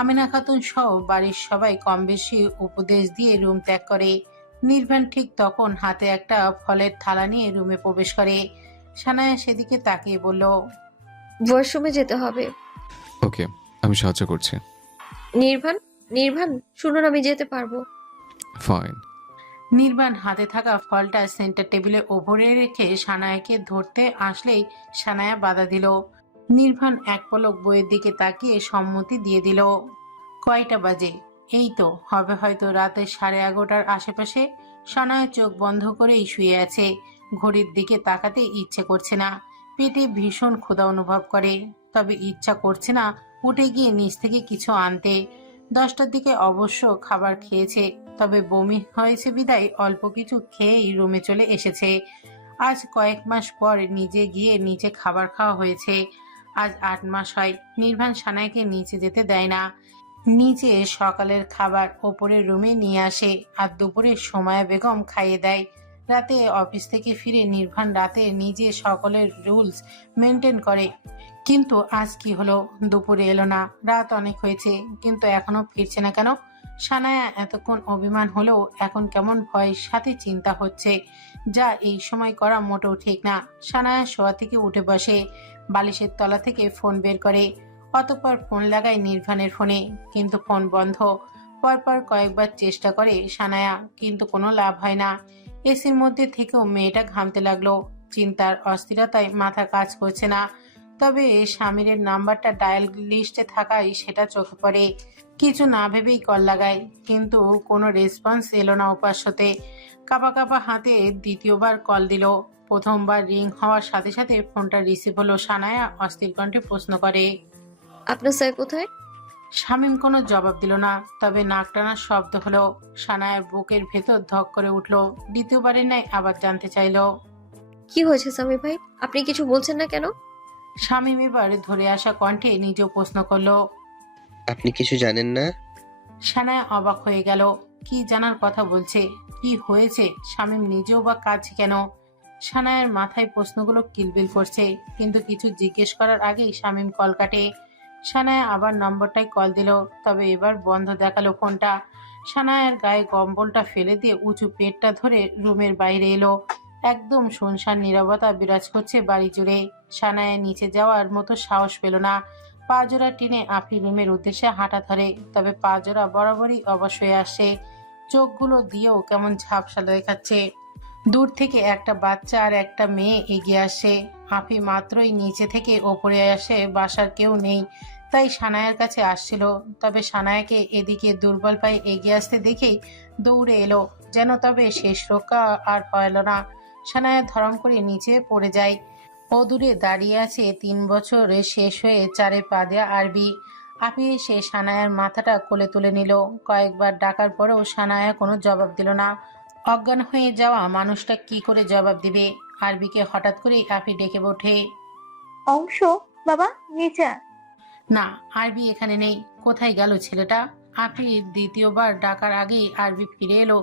আমিনা খাতুন সহ বাড়ির সবাই কম বেশি উপদেশ দিয়ে রুম ত্যাগ করে। নির্বাণ ঠিক তখন হাতে একটা ফলের থালা নিয়ে রুমে প্রবেশ করে। সানায়া সেদিকে তাকিয়ে বলল, ওয়াশরুমে যেতে হবে। ওকে, আমি সাহায্য করছি। নির্বাণ, নির্বাণ শুনুন, আমি যেতে পারবো। ফাইন। নির্বাণ হাতে থাকা ফলটা সেন্টার টেবিলের ওপরে রেখে সানায়াকে ধরতে আসলেই সানায়া বাধা দিল। নির্বাণ এক পলক বইয়ের দিকে তাকিয়ে সম্মতি দিয়ে দিল। কয়টা বাজে? এই তো হবে হয়তো রাতে 11:30টার আশেপাশে। সানায়া চোখ বন্ধ করেই শুয়ে আছে। ঘড়ির দিকে তাকাতে ইচ্ছে করছে না। পেটে ভীষণ ক্ষুধা অনুভব করে, তবে ইচ্ছা করছে না উঠে গিয়ে নিচ থেকে কিছু আনতে। 10টার দিকে অবশ্য খাবার খেয়েছে, তবে বমি হয়েছে বিদায় অল্প কিছু খেয়েই রুমে চলে এসেছে। আজ কয়েক মাস পর নিজে গিয়ে নিচে খাবার খাওয়া হয়েছে। আজ 8 মাস হয় নির্বাণ সানায়াকে নিচে যেতে দেয় না। নিচে সকালের খাবার ওপরের রুমে নিয়ে আসে আর দুপুরে সময়া বেগম খাইয়ে দেয়। রাতে অফিস থেকে ফিরে নির্বাণ রাতে নিজে সকলের রুলস মেনটেন করে। কিন্তু আজ কি হলো? দুপুরে এলো না, রাত অনেক হয়েছে, কিন্তু এখনো ফিরছে না কেন? সানায়া এতক্ষণ অভিমান হলেও এখন কেমন ভয়ের সাথে চিন্তা হচ্ছে, যা এই সময় করা মোটেও ঠিক না। সানায়া শোয়া থেকে উঠে বসে, বালিশের তলা থেকে ফোন বের করে, অতঃপর ফোন লাগায় নির্বাণের ফোনে, কিন্তু ফোন বন্ধ। পরপর কয়েকবার চেষ্টা করে সানায়া, কিন্তু কোনো লাভ হয় না। এসির মধ্যে থেকেও মেয়েটা ঘামতে লাগলো। চিন্তার অস্থিরতায় মাথা কাজ করছে না। তবে স্বামীর নাম্বারটা ডায়াল লিস্টে থাকায় সেটা চোখে পড়ে। কিছু না ভেবেই কল লাগায়, কিন্তু কোনো রেসপন্স এলো না উপাস্যতে। কাঁপা কাঁপা হাতে দ্বিতীয়বার কল দিল। প্রথমবার রিং হওয়ার সাথে সাথে ফোনটা রিসিভ হলো। সানায়া অস্থির কণ্ঠে প্রশ্ন করে। আপনার স্যার কোথায়? শামীম কোনো জবাব দিল না, তবে নাক টানার শব্দ হলো। সানায়ার বুকের ভেতর ধক করে উঠল। দ্বিতীয়বারের ন্যায় আবার জানতে চাইল। কি হয়েছে সামির ভাই? আপনি কিছু বলছেন না কেন? শামীম এবার ধরে আসা কণ্ঠে নিজেও প্রশ্ন করলো। আপনি কিছু জানেন না? সানায়া অবাক হয়ে গেল। কি জানার কথা বলছে? কি হয়েছে? শামীম নিজেও বা কাছে কেন? সানায়ার মাথায় প্রশ্নগুলো কিলবিল করছে, কিন্তু কিছু জিজ্ঞেস করার আগেই শামীম কল কাটে। সানায়া আবার নম্বরটায় কল দিল, তবে এবার বন্ধ দেখালো ফোনটা। সানায়ার গায়ে কম্বলটা ফেলে দিয়ে উঁচু পেটটা ধরে রুমের বাইরে এলো। একদম শুনশান নীরবতা বিরাজ করছে বাড়ি জুড়ে। সানায়া নিচে যাওয়ার মতো সাহস পেল না। পা জোড়া টেনে আফি রুমের উদ্দেশ্যে হাঁটা ধরে, তবে পা জোড়া বরাবরই অবশ হয়ে আসে। চোখগুলো দিয়েও কেমন ঝাপসা দেখাচ্ছে। দূর থেকে একটা বাচ্চা আর একটা মেয়ে এগিয়ে আসে। আফি মাত্রই নিচে থেকে ওপরে আসে, বাসার কেউ নেই, তাই সানায়ার কাছে আসছিল। তবে সানায়াকে এদিকে দুর্বল পায়ে এগিয়ে আসতে দেখেই দৌড়ে এলো, যেন তবে শেষ রক্ষা আর হলো না। সানায়া ধরম করে নিচে পড়ে যায়। ও দূরে দাঁড়িয়ে আছে 3 বছরে শেষ হয়ে 4-এ পা দেয়া আরবি। আফি এসে সানায়ার মাথাটা কোলে তুলে নিল। কয়েকবার ডাকার পরেও সানায়া কোনো জবাব দিল না। অজ্ঞান হয়ে যাওয়া মানুষটা কি করে জবাব দিবে? আরবিকে হঠাৎ করেই আফি ডেকে ওঠে। অংশ, বাবা নিচে আয়। না, আরবি এখানে নেই। কোথায় গেল ছেলেটা? আফি দ্বিতীয়বার ডাকার আগেই আরবি ফিরে এলো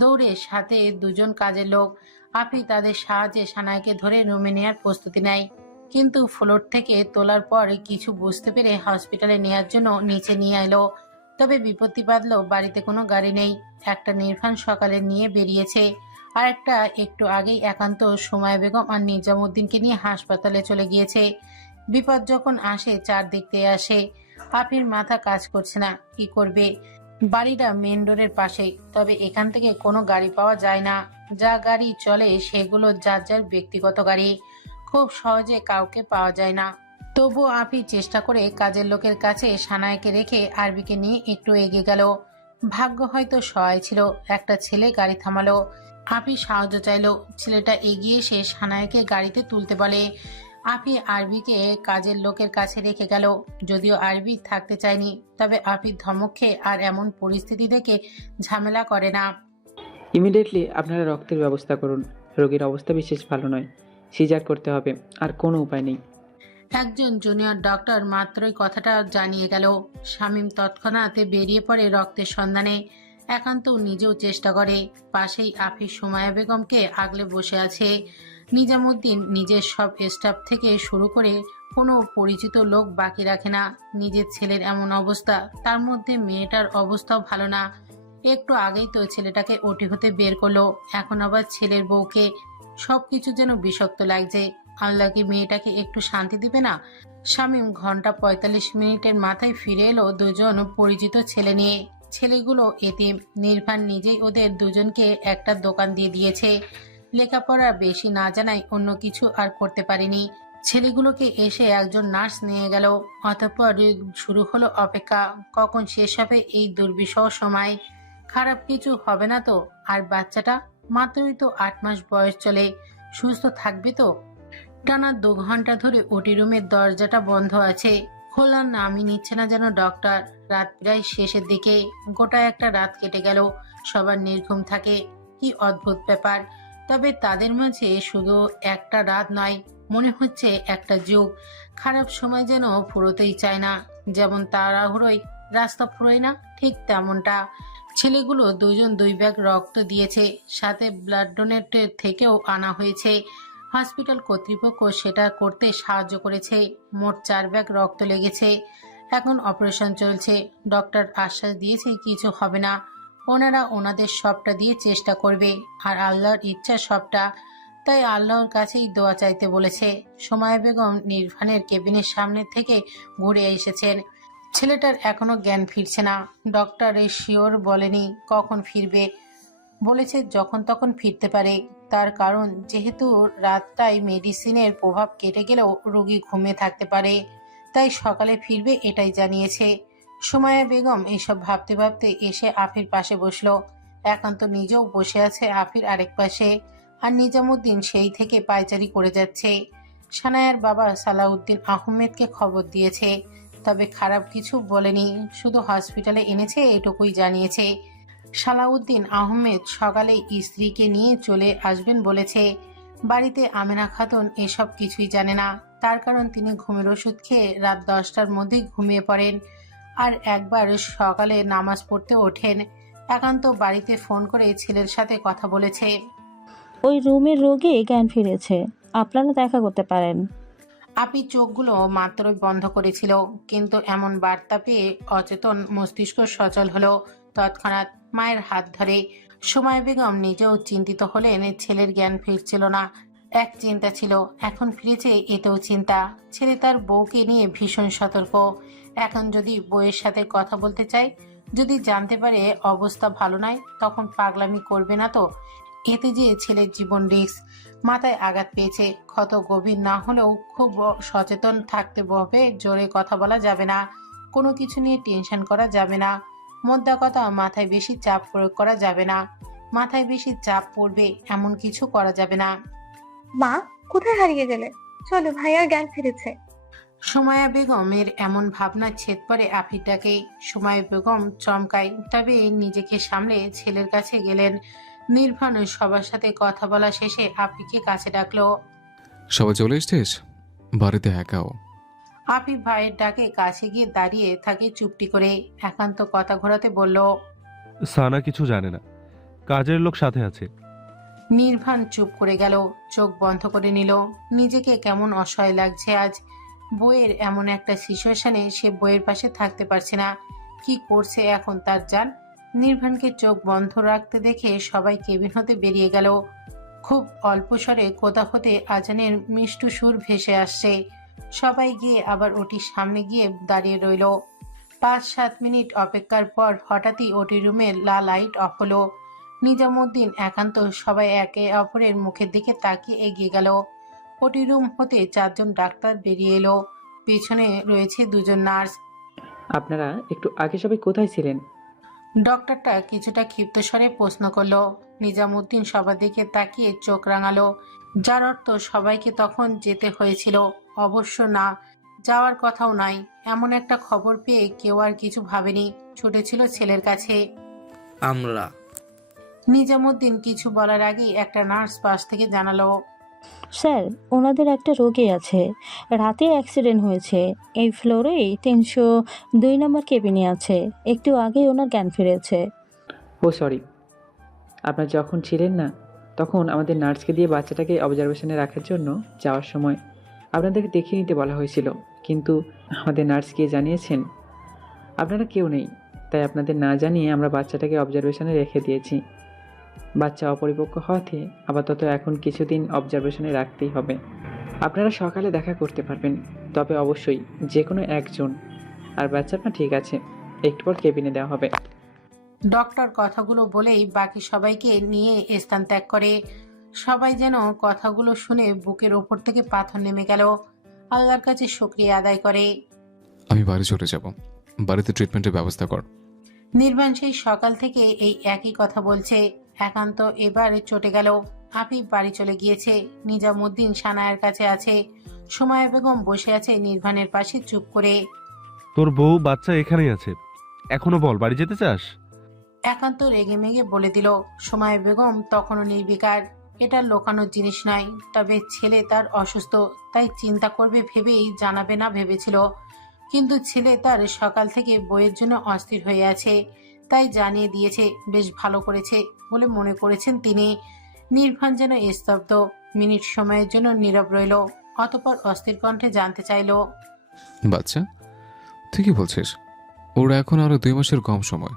দৌড়ে, সাথে 2জন কাজের লোক। আফি তাদের সাহায্যে সানায়াকে ধরে রুমে নেওয়ার প্রস্তুতি নেয়, কিন্তু ফ্লোর থেকে তোলার পর কিছু বুঝতে পেরে হসপিটালে নেওয়ার জন্য নিচে নিয়ে এলো। তবে বিপত্তি বাঁধলো, বাড়িতে কোনো গাড়ি নেই। একটা নির্বাণ সকালে নিয়ে বেরিয়েছে, আর একটা একটু আগেই একান্ত সময়া বেগম আর নিজামুদ্দিনকে নিয়ে হাসপাতালে চলে গিয়েছে। বিপদ যখন আসে চারদিক দিয়ে আসে। আফির মাথা কাজ করছে না, কি করবে? বাড়িটা মেন রোডের পাশেই, তবে এখান থেকে কোনো গাড়ি পাওয়া যায় না। যা গাড়ি চলে সেগুলো যার যার ব্যক্তিগত গাড়ি, খুব সহজে কাউকে পাওয়া যায় না। তবুও আফি চেষ্টা করে কাজের লোকের কাছে সানায়াকে রেখে আরবিকে নিয়ে একটু এগিয়ে গেল। ভাগ্য হয়তো সহায় ছিল, একটা ছেলে গাড়ি থামালো। আফি সাহায্য চাইলো। ছেলেটা এগিয়ে এসে সানায়াকে গাড়িতে তুলতে বলে। আফি আরবিকে কাজের লোকের কাছে রেখে গেল। যদিও আরবি থাকতে চায়নি, তবে আফির ধমক খেয়ে আর এমন পরিস্থিতি দেখে ঝামেলা করে না। ইমিডিয়েটলি আপনারা রক্তের ব্যবস্থা করুন, রোগীর অবস্থা বিশেষ ভালো নয়, সিজার করতে হবে, আর কোনো উপায় নেই। একজন জুনিয়র ডক্টর মাত্রই কথাটা জানিয়ে গেল। শামীম তৎক্ষণাৎ বেরিয়ে পড়ে রক্তের সন্ধানে। একান্ত নিজেও চেষ্টা করে। পাশেই আফি সময়া বেগমকে আগলে বসে আছে। নিজামুদ্দিন নিজের সব স্টাফ থেকে শুরু করে কোনো পরিচিত লোক বাকি রাখে না। নিজের ছেলের এমন অবস্থা, তার মধ্যে মেয়েটার অবস্থাও ভালো না। একটু আগেই তো ছেলেটাকে ওটি হতে বের করলো, এখন আবার ছেলের বউকে। সবকিছু যেন বিষাক্ত লাগছে। আল্লাহ কি মেয়েটাকে একটু শান্তি দিবে না? শামীম ঘন্টা 45 মিনিটের মাথায় ফিরে এলো 2জন পরিচিত ছেলে নিয়ে। ছেলেগুলো এতিম। নির্বাণ নিজেই ওদের দুজনকে একটা দোকান দিয়ে দিয়েছে। লেখাপড়া বেশি না জানায় অন্য কিছু আর করতে পারেনি। ছেলেগুলোকে এসে একজন নার্স নিয়ে গেল। অতঃপর শুরু হলো অপেক্ষা, কখন শেষ হবে এই দুর্বিষহ সময়। খারাপ কিছু হবে না তো? আর বাচ্চাটা মাত্রই তো 8 মাস বয়স চলে, সুস্থ থাকবে তো? টানা 2 ঘন্টা ধরে ওটি রুমের দরজাটা বন্ধ আছে, খোলার নামই নিচ্ছে না যেন ডক্টর। রাত প্রায় শেষের দিকে, গোটা একটা রাত কেটে গেল। সবার নির্ঘুম থাকে, কি অদ্ভুত ব্যাপার। তবে তাদের মাঝে শুধু একটা রাত নয়, মনে হচ্ছে একটা যুগ। খারাপ সময় যেন ফুরোতেই চায় না। যেমন তাড়াহুড়োয় রাস্তা ফুরোয় না, ঠিক তেমনটা। ছেলেগুলো দুজন 2 ব্যাগ রক্ত দিয়েছে, সাথে ব্লাড ডোনেটের থেকেও আনা হয়েছে। হসপিটাল কর্তৃপক্ষ সেটা করতে সাহায্য করেছে। মোট 4 ব্যাগ রক্ত লেগেছে। এখন অপারেশন চলছে। ডক্টর আশ্বাস দিয়েছে কিছু হবে না। ওনারা ওনাদের সবটা দিয়ে চেষ্টা করবে, আর আল্লাহর ইচ্ছা সবটা। তাই আল্লাহর কাছেই দোয়া চাইতে বলেছে। সুমাইয়া বেগম নির্বাণের কেবিনের সামনে থেকে ঘুরে এসেছেন। ছেলেটার এখনো জ্ঞান ফিরছে না। ডক্টর শিওর বলেনি কখন ফিরবে, বলেছে যখন তখন ফিরতে পারে। তার কারণ যেহেতু রাতটায় মেডিসিনের প্রভাব কেটে গেলেও রোগী ঘুমিয়ে থাকতে পারে, তাই সকালে ফিরবে এটাই জানিয়েছে। সুমাইয়া বেগম এসব ভাবতে ভাবতে এসে আফির পাশে বসলো। এখন তো নিজেও বসে আছে আফির আরেক পাশে, আর নিজামুদ্দিন সেই থেকে পায়চারি করে যাচ্ছে। সানায়ার বাবা সালাউদ্দিন আহমেদকে খবর দিয়েছে, তবে খারাপ কিছু বলেনি, শুধু হসপিটালে এনেছে এটুকুই জানিয়েছে। সালাউদ্দিন আহমেদ সকালে স্ত্রীকে নিয়ে চলে আসবেন বলেছে। বাড়িতে আমেনা খাতুন এসব কিছুই জানে না। তার কারণ তিনি ঘুমের ওষুধ খেয়ে রাত 10টার মধ্যেই ঘুমিয়ে পড়েন, আর একবার সকালে নামাজ পড়তে ওঠেন। একান্ত বাড়িতে ফোন করে ছেলের সাথে কথা বলেছে। ওই রুমের রোগী জ্ঞান ফিরেছে, আপনারা দেখা করতে পারেন। আপি চোখগুলো মাত্রই বন্ধ করেছিল, কিন্তু এমন বার্তা পেয়ে অচেতন মস্তিষ্ক সচল হলো। তৎক্ষণাৎ মায়ের হাত ধরে। সুমাইয়া বেগম নিজেও চিন্তিত হলেন, ছেলের জ্ঞান ফিরছিল না। এক চিন্তা ছিল, এখন ফিরেছে এতেও চিন্তা। ছেলে তার বউকে নিয়ে ভীষণ সতর্ক। এখন যদি বউয়ের সাথে কথা বলতে চায়, যদি জানতে পারে অবস্থা ভালো নয়, তখন পাগলামি করবে না তো? এতে যে ছেলের জীবন রিস্ক। মাথায় আঘাত পেয়েছে, ক্ষত গভীর না হলেও খুব সচেতন থাকতে হবে। জোরে কথা বলা যাবে না, কোনো কিছু নিয়ে টেনশন করা যাবে না। মোদ্দা কথা, মাথায় বেশি চাপ প্রয়োগ করা যাবে না। মাথায় বেশি চাপ পড়বে এমন কিছু করা যাবে না। মা, কোথায় হারিয়ে গেলে? চলো, ভাইয়ার জ্ঞান ফিরেছে। সুমাইয়া বেগমের এমন ভাবনা ছেদ পড়ে আফিরটাকে। সুমাইয়া বেগম চমকায়, তবে নিজেকে সামলে ছেলের কাছে গেলেন। নির্বাণ সবার সাথে কথা বলা শেষে আফিকে কাছে ডাকলো। সবাই চলে এসছিস? বাড়িতে একাও? আফি ভাইয়ের ডাকে কাছে গিয়ে দাঁড়িয়ে থাকে চুপটি করে। একান্ত কথা ঘোরাতে বলল। সানা কিছু জানে না, কাজের লোক সাথে আছে। নির্বাণ চুপ করে গেল, চোখ বন্ধ করে নিল। নিজেকে কেমন অসহায় লাগছে আজ। বইয়ের এমন একটা সিচুয়েশনে সে বইয়ের পাশে থাকতে পারছে না। কি করছে এখন তার জান? নির্বাণকে চোখ বন্ধ রাখতে দেখে সবাই কেবিন হতে বেরিয়ে গেল। খুব অল্প স্বরে কোথা হতে আজানের মিষ্টু সুর ভেসে আসছে। সবাই গিয়ে আবার ওটির সামনে গিয়ে দাঁড়িয়ে রইল। 5-7 মিনিট অপেক্ষার পর হঠাৎই ওটি রুমের লাইট অফ হলো। নিজামুদ্দিন একান্ত সবাই একে অপরের মুখের দিকে তাকিয়ে এগিয়ে গেল। ওটি রুম হতে 4 জন ডাক্তার বেরিয়ে এলো। পেছনে রয়েছে 2 জন নার্স। আপনারা একটু আগে সবাই কোথায় ছিলেন? ডক্টরটা কিছুটা ক্ষিপ্ত স্বরে প্রশ্ন করলো। নিজামুদ্দিন সবার দিকে তাকিয়ে চোখ রাঙালো, যার অর্থ সবাইকে তখন যেতে হয়েছিল। অবশ্য না, যাওয়ার কথাও নাই। এমন একটা খবর পেয়ে কেউ আর কিছু ভাবেনি, ছুটেছিল ছেলের কাছে। আমরা নিজামুদ্দিন কিছু বলার আগেই একটা নার্স পাশ থেকে জানালো। স্যার, ওনাদের একটা রোগী আছে, রাতে অ্যাক্সিডেন্ট হয়েছে, এই ফ্লোরেই 302 নম্বর কেবিনে আছে, একটু আগেই ওনার জ্ঞান ফিরেছে। ও সরি, আপনার যখন ছিলেন না তখন আমাদের নার্সকে দিয়ে বাচ্চাটাকে অবজারভেশনে রাখার জন্য যাওয়ার সময় আপনাদেরকে দেখিয়ে নিতে বলা হয়েছিল, কিন্তু আমাদের নার্স গিয়ে জানিয়েছেন আপনারা কেউ নেই, তাই আপনাদের না জানিয়ে আমরা বাচ্চাটাকে অবজারভেশনে রেখে দিয়েছি। বাচ্চা অপরিপক্ক হওয়াতে আপাতত এখন কিছুদিন অবজারভেশনে রাখতেই হবে। আপনারা সকালে দেখা করতে পারবেন, তবে অবশ্যই যে কোনো একজন। আর বাচ্চা আপনার ঠিক আছে, একটু পর কেবিনে দেওয়া হবে। ডক্টর কথাগুলো বলেই বাকি সবাইকে নিয়ে স্থান ত্যাগ করে। সবাই যেন কথাগুলো শুনে বুকের ওপর থেকে পাথর নেমে গেল। আল্লাহর কাছে শুকরিয়া আদায় করে। আমি বাড়ি চলে যাব, বাড়িতে ট্রিটমেন্টের ব্যবস্থা কর। নির্বাণ সেই সকাল থেকে এই একই কথা বলছে। একান্ত এবার চটে গেল। আফিফ বাড়ি চলে গিয়েছে, নিজামুদ্দিন সানায়ার কাছে আছে, সুমাইয়া বেগম বসে আছে নির্বাণের পাশে চুপ করে। তোর বউ বাচ্চা এখানেই আছে, এখনো বল বাড়ি যেতে চাস? একান্ত রেগে মেগে বলে দিল। সুমাইয়া বেগম তখনও নির্বিকার। এটা লোকানোর জিনিস নয়, তবে ছেলে তার অসুস্থ, তাই চিন্তা করবে ভেবেই জানাবে না ভেবেছিল। কিন্তু ছেলে তার সকাল থেকে বইয়ের জন্য অস্থির হয়ে আছে, তাই জানিয়ে দিয়েছে। বেশ ভালো করেছে বলে মনে করেছেন তিনি। নির্বাণ যেন স্তব্ধ, মিনিট সময়ের জন্য নীরব রইল, অতঃপর অস্থির কণ্ঠে জানতে চাইল। বাচ্চা? তুই কি বলছিস? ওর এখন আরো 2 মাসের কম সময়।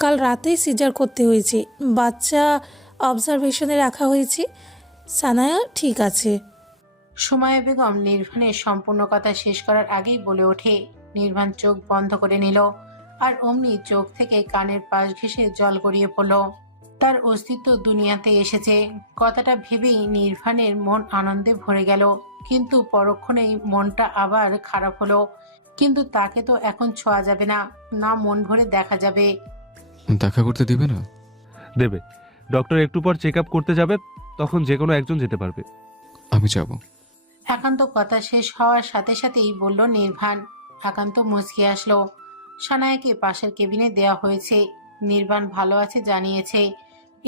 কাল রাতেই সিজার করতে হয়েছে, বাচ্চা অবজারভেশনে রাখা হয়েছে, সানায়া ঠিক আছে। সুমাইয়া বেগম নির্বাণের সম্পূর্ণ কথা শেষ করার আগেই বলে ওঠে। নির্বাণ চোখ বন্ধ করে নিল, আর অমনি চোখ থেকে কানের পাশ ঘেঁষে জল গড়িয়ে পড়ল। তার অস্তিত্ব দুনিয়াতে এসেছে, কথাটা ভেবেই নির্বাণের মন আনন্দে ভরে গেল। কিন্তু পরক্ষণেই মনটা আবার খারাপ হলো। কিন্তু তাকে তো এখন ছোঁয়া যাবে না, না মন ভরে দেখা যাবে। দেখা করতে দিবে না? দেবে, ডক্টর একটু পর চেক আপ করতে যাবে, তখন যে কোনো একজন যেতে পারবে। আমি যাব। একান্ত কথা শেষ হওয়ার সাথে সাথেই বলল নির্বাণ। একান্ত মুচকি আসলো। সানায়াকে পাশের কেবিনে দেয়া হয়েছে, নির্বাণ ভালো আছে জানিয়েছে।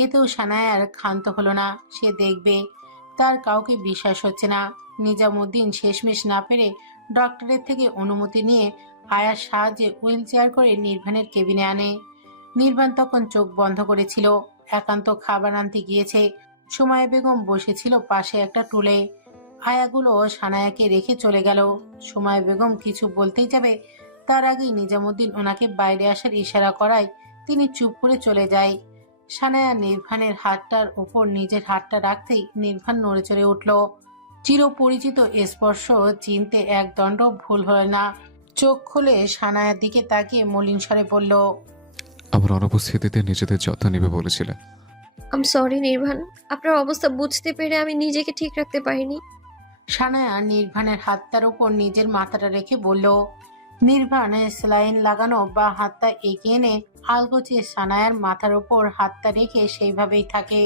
এতেও সানায়ার ক্ষান্ত হলো না, সে দেখবে। তার কাউকে বিশ্বাস হচ্ছে না। নিজামুদ্দিন শেষমেশ না পেরে ডক্টরের থেকে অনুমতি নিয়ে আয়ার সাহায্যে হুইল চেয়ার করে নির্বাণের কেবিনে আনে। নির্বাণ তখন চোখ বন্ধ করেছিল। একান্ত খাবার আনতে গিয়েছে। সুমাইয়া বেগম বসেছিল পাশে একটা টুলে। আয়াগুলো সানায়াকে রেখে চলে গেল। সুমাইয়া বেগম কিছু বলতেই যাবে, তার আগেই নিজামুদ্দিন ওনাকে বাইরে আসার ইশারা করায় তিনি চুপ করে চলে যায়। সানায়া নির্বাণের হাতটার উপর নিজের হাতটা রাখতেই নির্বাণ নড়ে চড়ে উঠল। চিরপরিচিত স্পর্শ চিনতে এক দণ্ড ভুল হল না। চোখ খুলে সানায়ার দিকে তাকিয়ে মলিন স্বরে বলল, আমার অনুপস্থিতিতে নিজেদের যত্ন নেবে বলেছিলে। আম সরি নির্বাণ, আপনার অবস্থা বুঝতে পেরে আমি নিজেকে ঠিক রাখতে পারিনি। সানায়া নির্বাণের হাতটার উপর নিজের মাথাটা রেখে বলল। নির্বাণ স্যালাইন লাগানো বা হাতটা এগিয়ে এনে আলগোছে সানায়ার মাথার উপর হাতটা রেখে সেইভাবেই থাকে।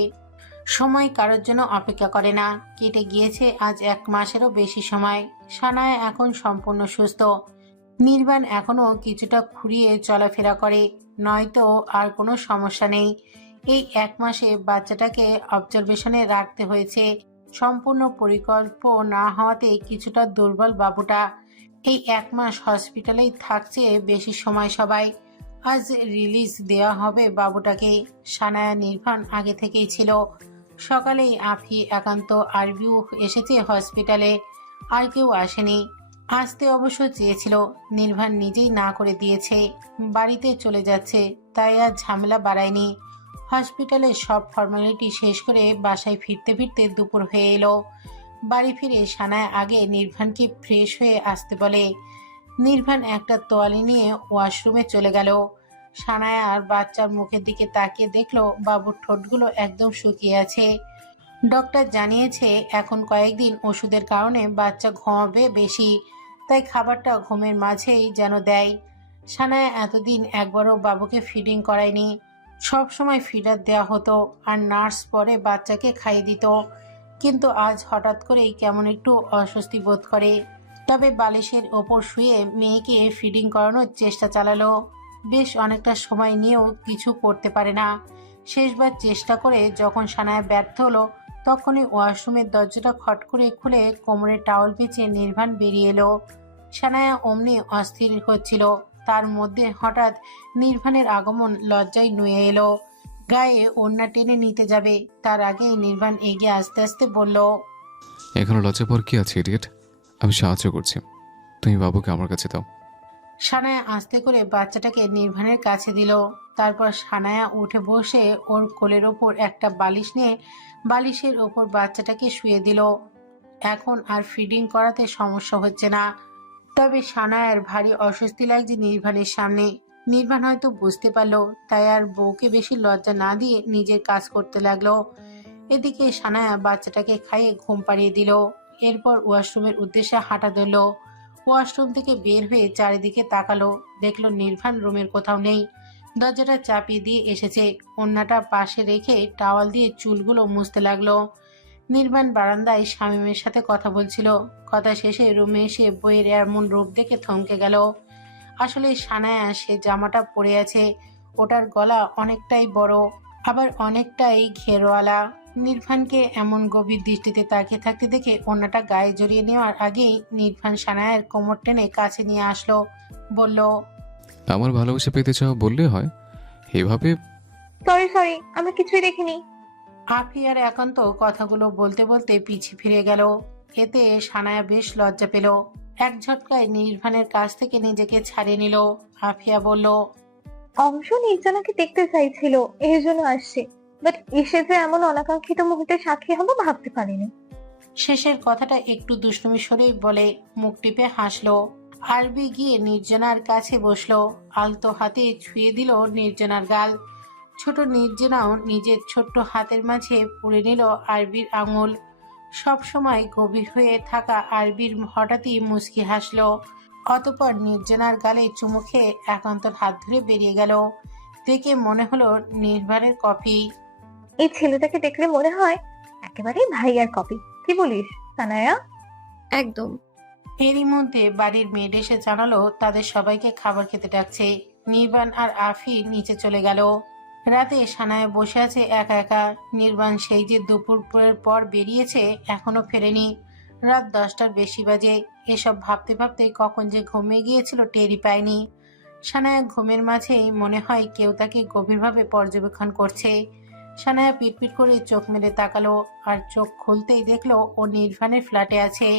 সময় কারোর জন্য অপেক্ষা করে না। কেটে গিয়েছে আজ 1 মাসেরও বেশি সময়। সানায়া এখন সম্পূর্ণ সুস্থ। নির্বাণ এখনো কিছুটা খুঁড়িয়ে চলাফেরা করে, নয়তো আর কোনো সমস্যা নেই। এই 1 মাসে বাচ্চাটাকে অবজারভেশনে রাখতে হয়েছে। সম্পূর্ণ পরিকল্প না হওয়াতে কিছুটা দুর্বল বাবুটা। এই 1 মাস হসপিটালেই থাকছে বেশি সময় সবাই। আজ রিলিজ দেওয়া হবে বাবুটাকে। সানায়া নির্বাণ আগে থেকেই ছিল। সকালেই আফি একান্ত আরবিউ এসেছে হসপিটালে, আর কেউ আসেনি। আসতে অবশ্য চেয়েছিল, নির্বাণ নিজেই না করে দিয়েছে। বাড়িতে চলে যাচ্ছে, তাই আর ঝামেলা বাড়ায়নি। হসপিটালের সব ফর্মালিটি শেষ করে বাসায় ফিরতে ফিরতে দুপুর হয়ে এলো। বাড়ি ফিরে সানায়া আগে নির্বাণকে ফ্রেশ হয়ে আসতে বলে। নির্বাণ একটা তোয়ালি নিয়ে ওয়াশরুমে চলে গেল। সানায়া আর বাচ্চার মুখের দিকে তাকিয়ে দেখলো বাবুর ঠোঁটগুলো একদম শুকিয়ে আছে। ডক্টর জানিয়েছে এখন কয়েকদিন ওষুধের কারণে বাচ্চা ঘুমাবে বেশি, তাই খাবারটা ঘুমের মাঝেই যেন দেয়। সানায়া এতদিন একবারও বাবুকে ফিডিং করায়নি। সব সময় ফিডার দেওয়া হতো আর নার্স পরে বাচ্চাকে খাইয়ে দিত। কিন্তু আজ হঠাৎ করেই কেমন একটু অস্বস্তি বোধ করে। তবে বালিশের ওপর শুয়ে মেয়েকে ফিডিং করানোর চেষ্টা চালালো। বেশ অনেকটা সময় নিয়েও কিছু করতে পারে না। শেষবার চেষ্টা করে যখন সানায়া ব্যর্থ হলো, তখনই ওয়াশরুমের দরজাটা খট করে খুলে কোমরে টাওয়াল পেঁচিয়ে নির্বাণ বেরিয়ে এলো। সানায়া অমনি অস্থির হচ্ছিল, তার মধ্যে হঠাৎ নির্বাণের আগমন লজ্জায় নুয়ে এলো। গায়ে ওড়না টেনে নিতে যাবে, তার আগেই নির্বাণ এগিয়ে আস্তে আস্তে বলল, এখানে লজ্জা পর কি আছে ইডিয়েট? আমি সাহায্য করছি, তুমি বাবুকে আমার কাছে দাও। সানায়া আস্তে করে বাচ্চাটাকে নির্বাণের কাছে দিল। তারপর সানায়া উঠে বসে ওর কোলের ওপর একটা বালিশ নিয়ে বালিশের ওপর বাচ্চাটাকে শুয়ে দিল। এখন আর ফিডিং করাতে সমস্যা হচ্ছে না। তবে সানায়ার ভারী অস্বস্তি লাগছে নির্বাণের সামনে। নির্বাণ হয়তো বুঝতে পারলো, তাই আর বউকে বেশি লজ্জা না দিয়ে নিজের কাজ করতে লাগলো। এদিকে সানায়া বাচ্চাটাকে খাইয়ে ঘুম পাড়িয়ে দিল। এরপর ওয়াশরুমের উদ্দেশ্যে হাঁটা ধরল। ওয়াশরুম থেকে বের হয়ে চারিদিকে তাকালো, দেখলো নির্বাণ রুমের কোথাও নেই। দরজাটা চাপিয়ে দিয়ে এসেছে, ওড়নাটা পাশে রেখে টাওয়াল দিয়ে চুলগুলো মুছতে লাগলো। নির্বাণ বারান্দায় শামীমের সাথে কথা বলছিল। কথা শেষে রুমে এসে বইয়ের এমন রূপ দেখে থমকে গেল। আসলে সানায়া সে জামাটা পরে আছে, ওটার গলা অনেকটাই বড়, আবার অনেকটাই ঘেরওয়ালা। নির্বাণকে এমন গভীর দৃষ্টিতে তাকিয়ে থাকতে দেখে ওড়নাটা গায়ে জড়িয়ে নেওয়ার আগেই নির্বাণ সানায়ার কোমর টেনে কাছে নিয়ে আসলো, বলল, আমার ভালোবাসা পেতে চাও বললে হয়, এভাবে। সরি আমি কিছুই দেখিনি। আফিয়ার একান্ত কথাগুলো বলতে বলতে পিছে ফিরে গেল। এতে সানায়া বেশ লজ্জা পেল। এক ঝটকায় নির্বাণের কাছ থেকে নিজেকে ছাড়িয়ে নিল। আফিয়া বলল, অংশ নির্জনাকে দেখতে চাইছিল, এই জন্য আসছে, বাট এসে যে এমন অনাকাঙ্ক্ষিত মুহূর্তে সাক্ষী হবো ভাবতে পারিনি। শেষের কথাটা একটু দুষ্টুমি স্বরেই বলে মুখ টিপে হাসলো। আরবি গিয়ে নির্জনার কাছে বসলো, আলতো হাতে ছুঁয়ে দিল নির্জনার গাল। ছোট নির্জনাও নিজের ছোট্ট হাতের মাঝে পুড়ে নিল আরবির আঙুল। সব সময় গভীর হয়ে থাকা আরবির হঠাৎই মুচকি হাসলো। অতঃপর নির্জনার গালে চুমু খেয়ে একান্তর হাত ধরে বেরিয়ে গেল। দেখে মনে হলো নির্বাণের কপি। এই ছেলেটাকে দেখলে মনে হয় একেবারেই ভাইয়ার কপি। কি বলিস সানায়া? একদম। এরই মধ্যে বাড়ির মেয়েড এসে জানালো তাদের সবাইকে খাবার খেতে ডাকছে। নির্বাণ আর আফি নিচে চলে গেল। রাতে সানায়া বসে আছে একা একা। নির্বাণ সেই যে দুপুরের পর বেরিয়েছে এখনো ফেরেনি। রাত 10টার বেশি বাজে। এসব ভাবতে ভাবতে কখন যে ঘুমিয়ে গিয়েছিল টেরই পায়নি। সানায়া ঘুমের মাঝেই মনে হয় কেউ তাকে গভীরভাবে পর্যবেক্ষণ করছে। সানায়া পিটপিট করে চোখ মেলে তাকালো, আর চোখ খুলতেই দেখলো ও নির্বাণের ফ্ল্যাটে আছে।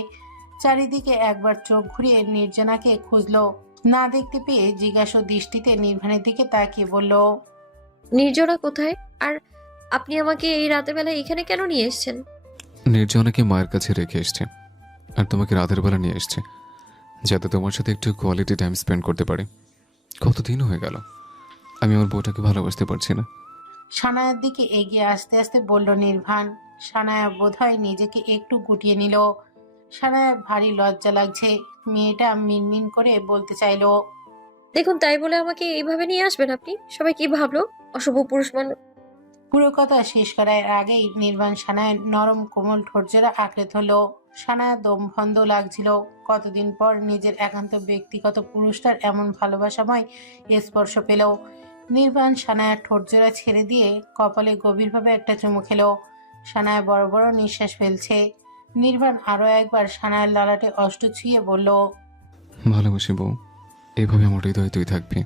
চারিদিকে একবার চোখ ঘুরিয়ে নির্জনাকে খুঁজলো, না দেখতে পেয়ে জিজ্ঞাসা দৃষ্টিতে নির্বাণের দিকে তাকিয়ে বলল, নির্জনা কোথায়? আর আপনি আমাকে এই রাতের বেলা এখানে কেন নিয়ে এসেছেন? নির্জনাকে মায়ের কাছে রেখে এসছে, আর তোমাকে রাতের বেলা নিয়ে এসছে, যাতে তোমার সাথে একটু কোয়ালিটি টাইম স্পেন্ড করতে পারি। কতদিন হয়ে গেল আমি আমার বউটাকে ভালোবাসতে পারছি না। সানায়ার দিকে এগিয়ে আস্তে আস্তে বলল নির্বাণ। সানায়া বোধহয় নিজেকে একটু গুটিয়ে নিল। সানায়া ভারী লজ্জা লাগছে। মেয়েটা মিনমিন করে বলতে চাইলো, দেখুন, তাই বলে আমাকে এইভাবে নিয়ে আসবেন আপনি? সবাই কি ভাবলো? অশুভ পুরুষ মানুষ। পুরো কথা শেষ করার আগেই নির্বাণ সানায়ের নরম কোমল ঠোঁটজোড়া আঁকড়ে ধরল। সানায়া দম বন্ধ লাগছিল। কতদিন পর নিজের একান্ত ব্যক্তিগত পুরুষটার এমন ভালোবাসাময় স্পর্শ পেল। নির্বাণ সানায়ার ঠোঁটজোড়া ছেড়ে দিয়ে কপালে গভীরভাবে একটা চুমু খেলো। সানায়া বড় বড় নিঃশ্বাস ফেলছে। নির্বাণ আরো একবার সানায়ার ললাটে অষ্ট ছুঁয়ে বলল, ভালোবাসি বউ, এইভাবে আমার হৃদয়ে তুই থাকবি।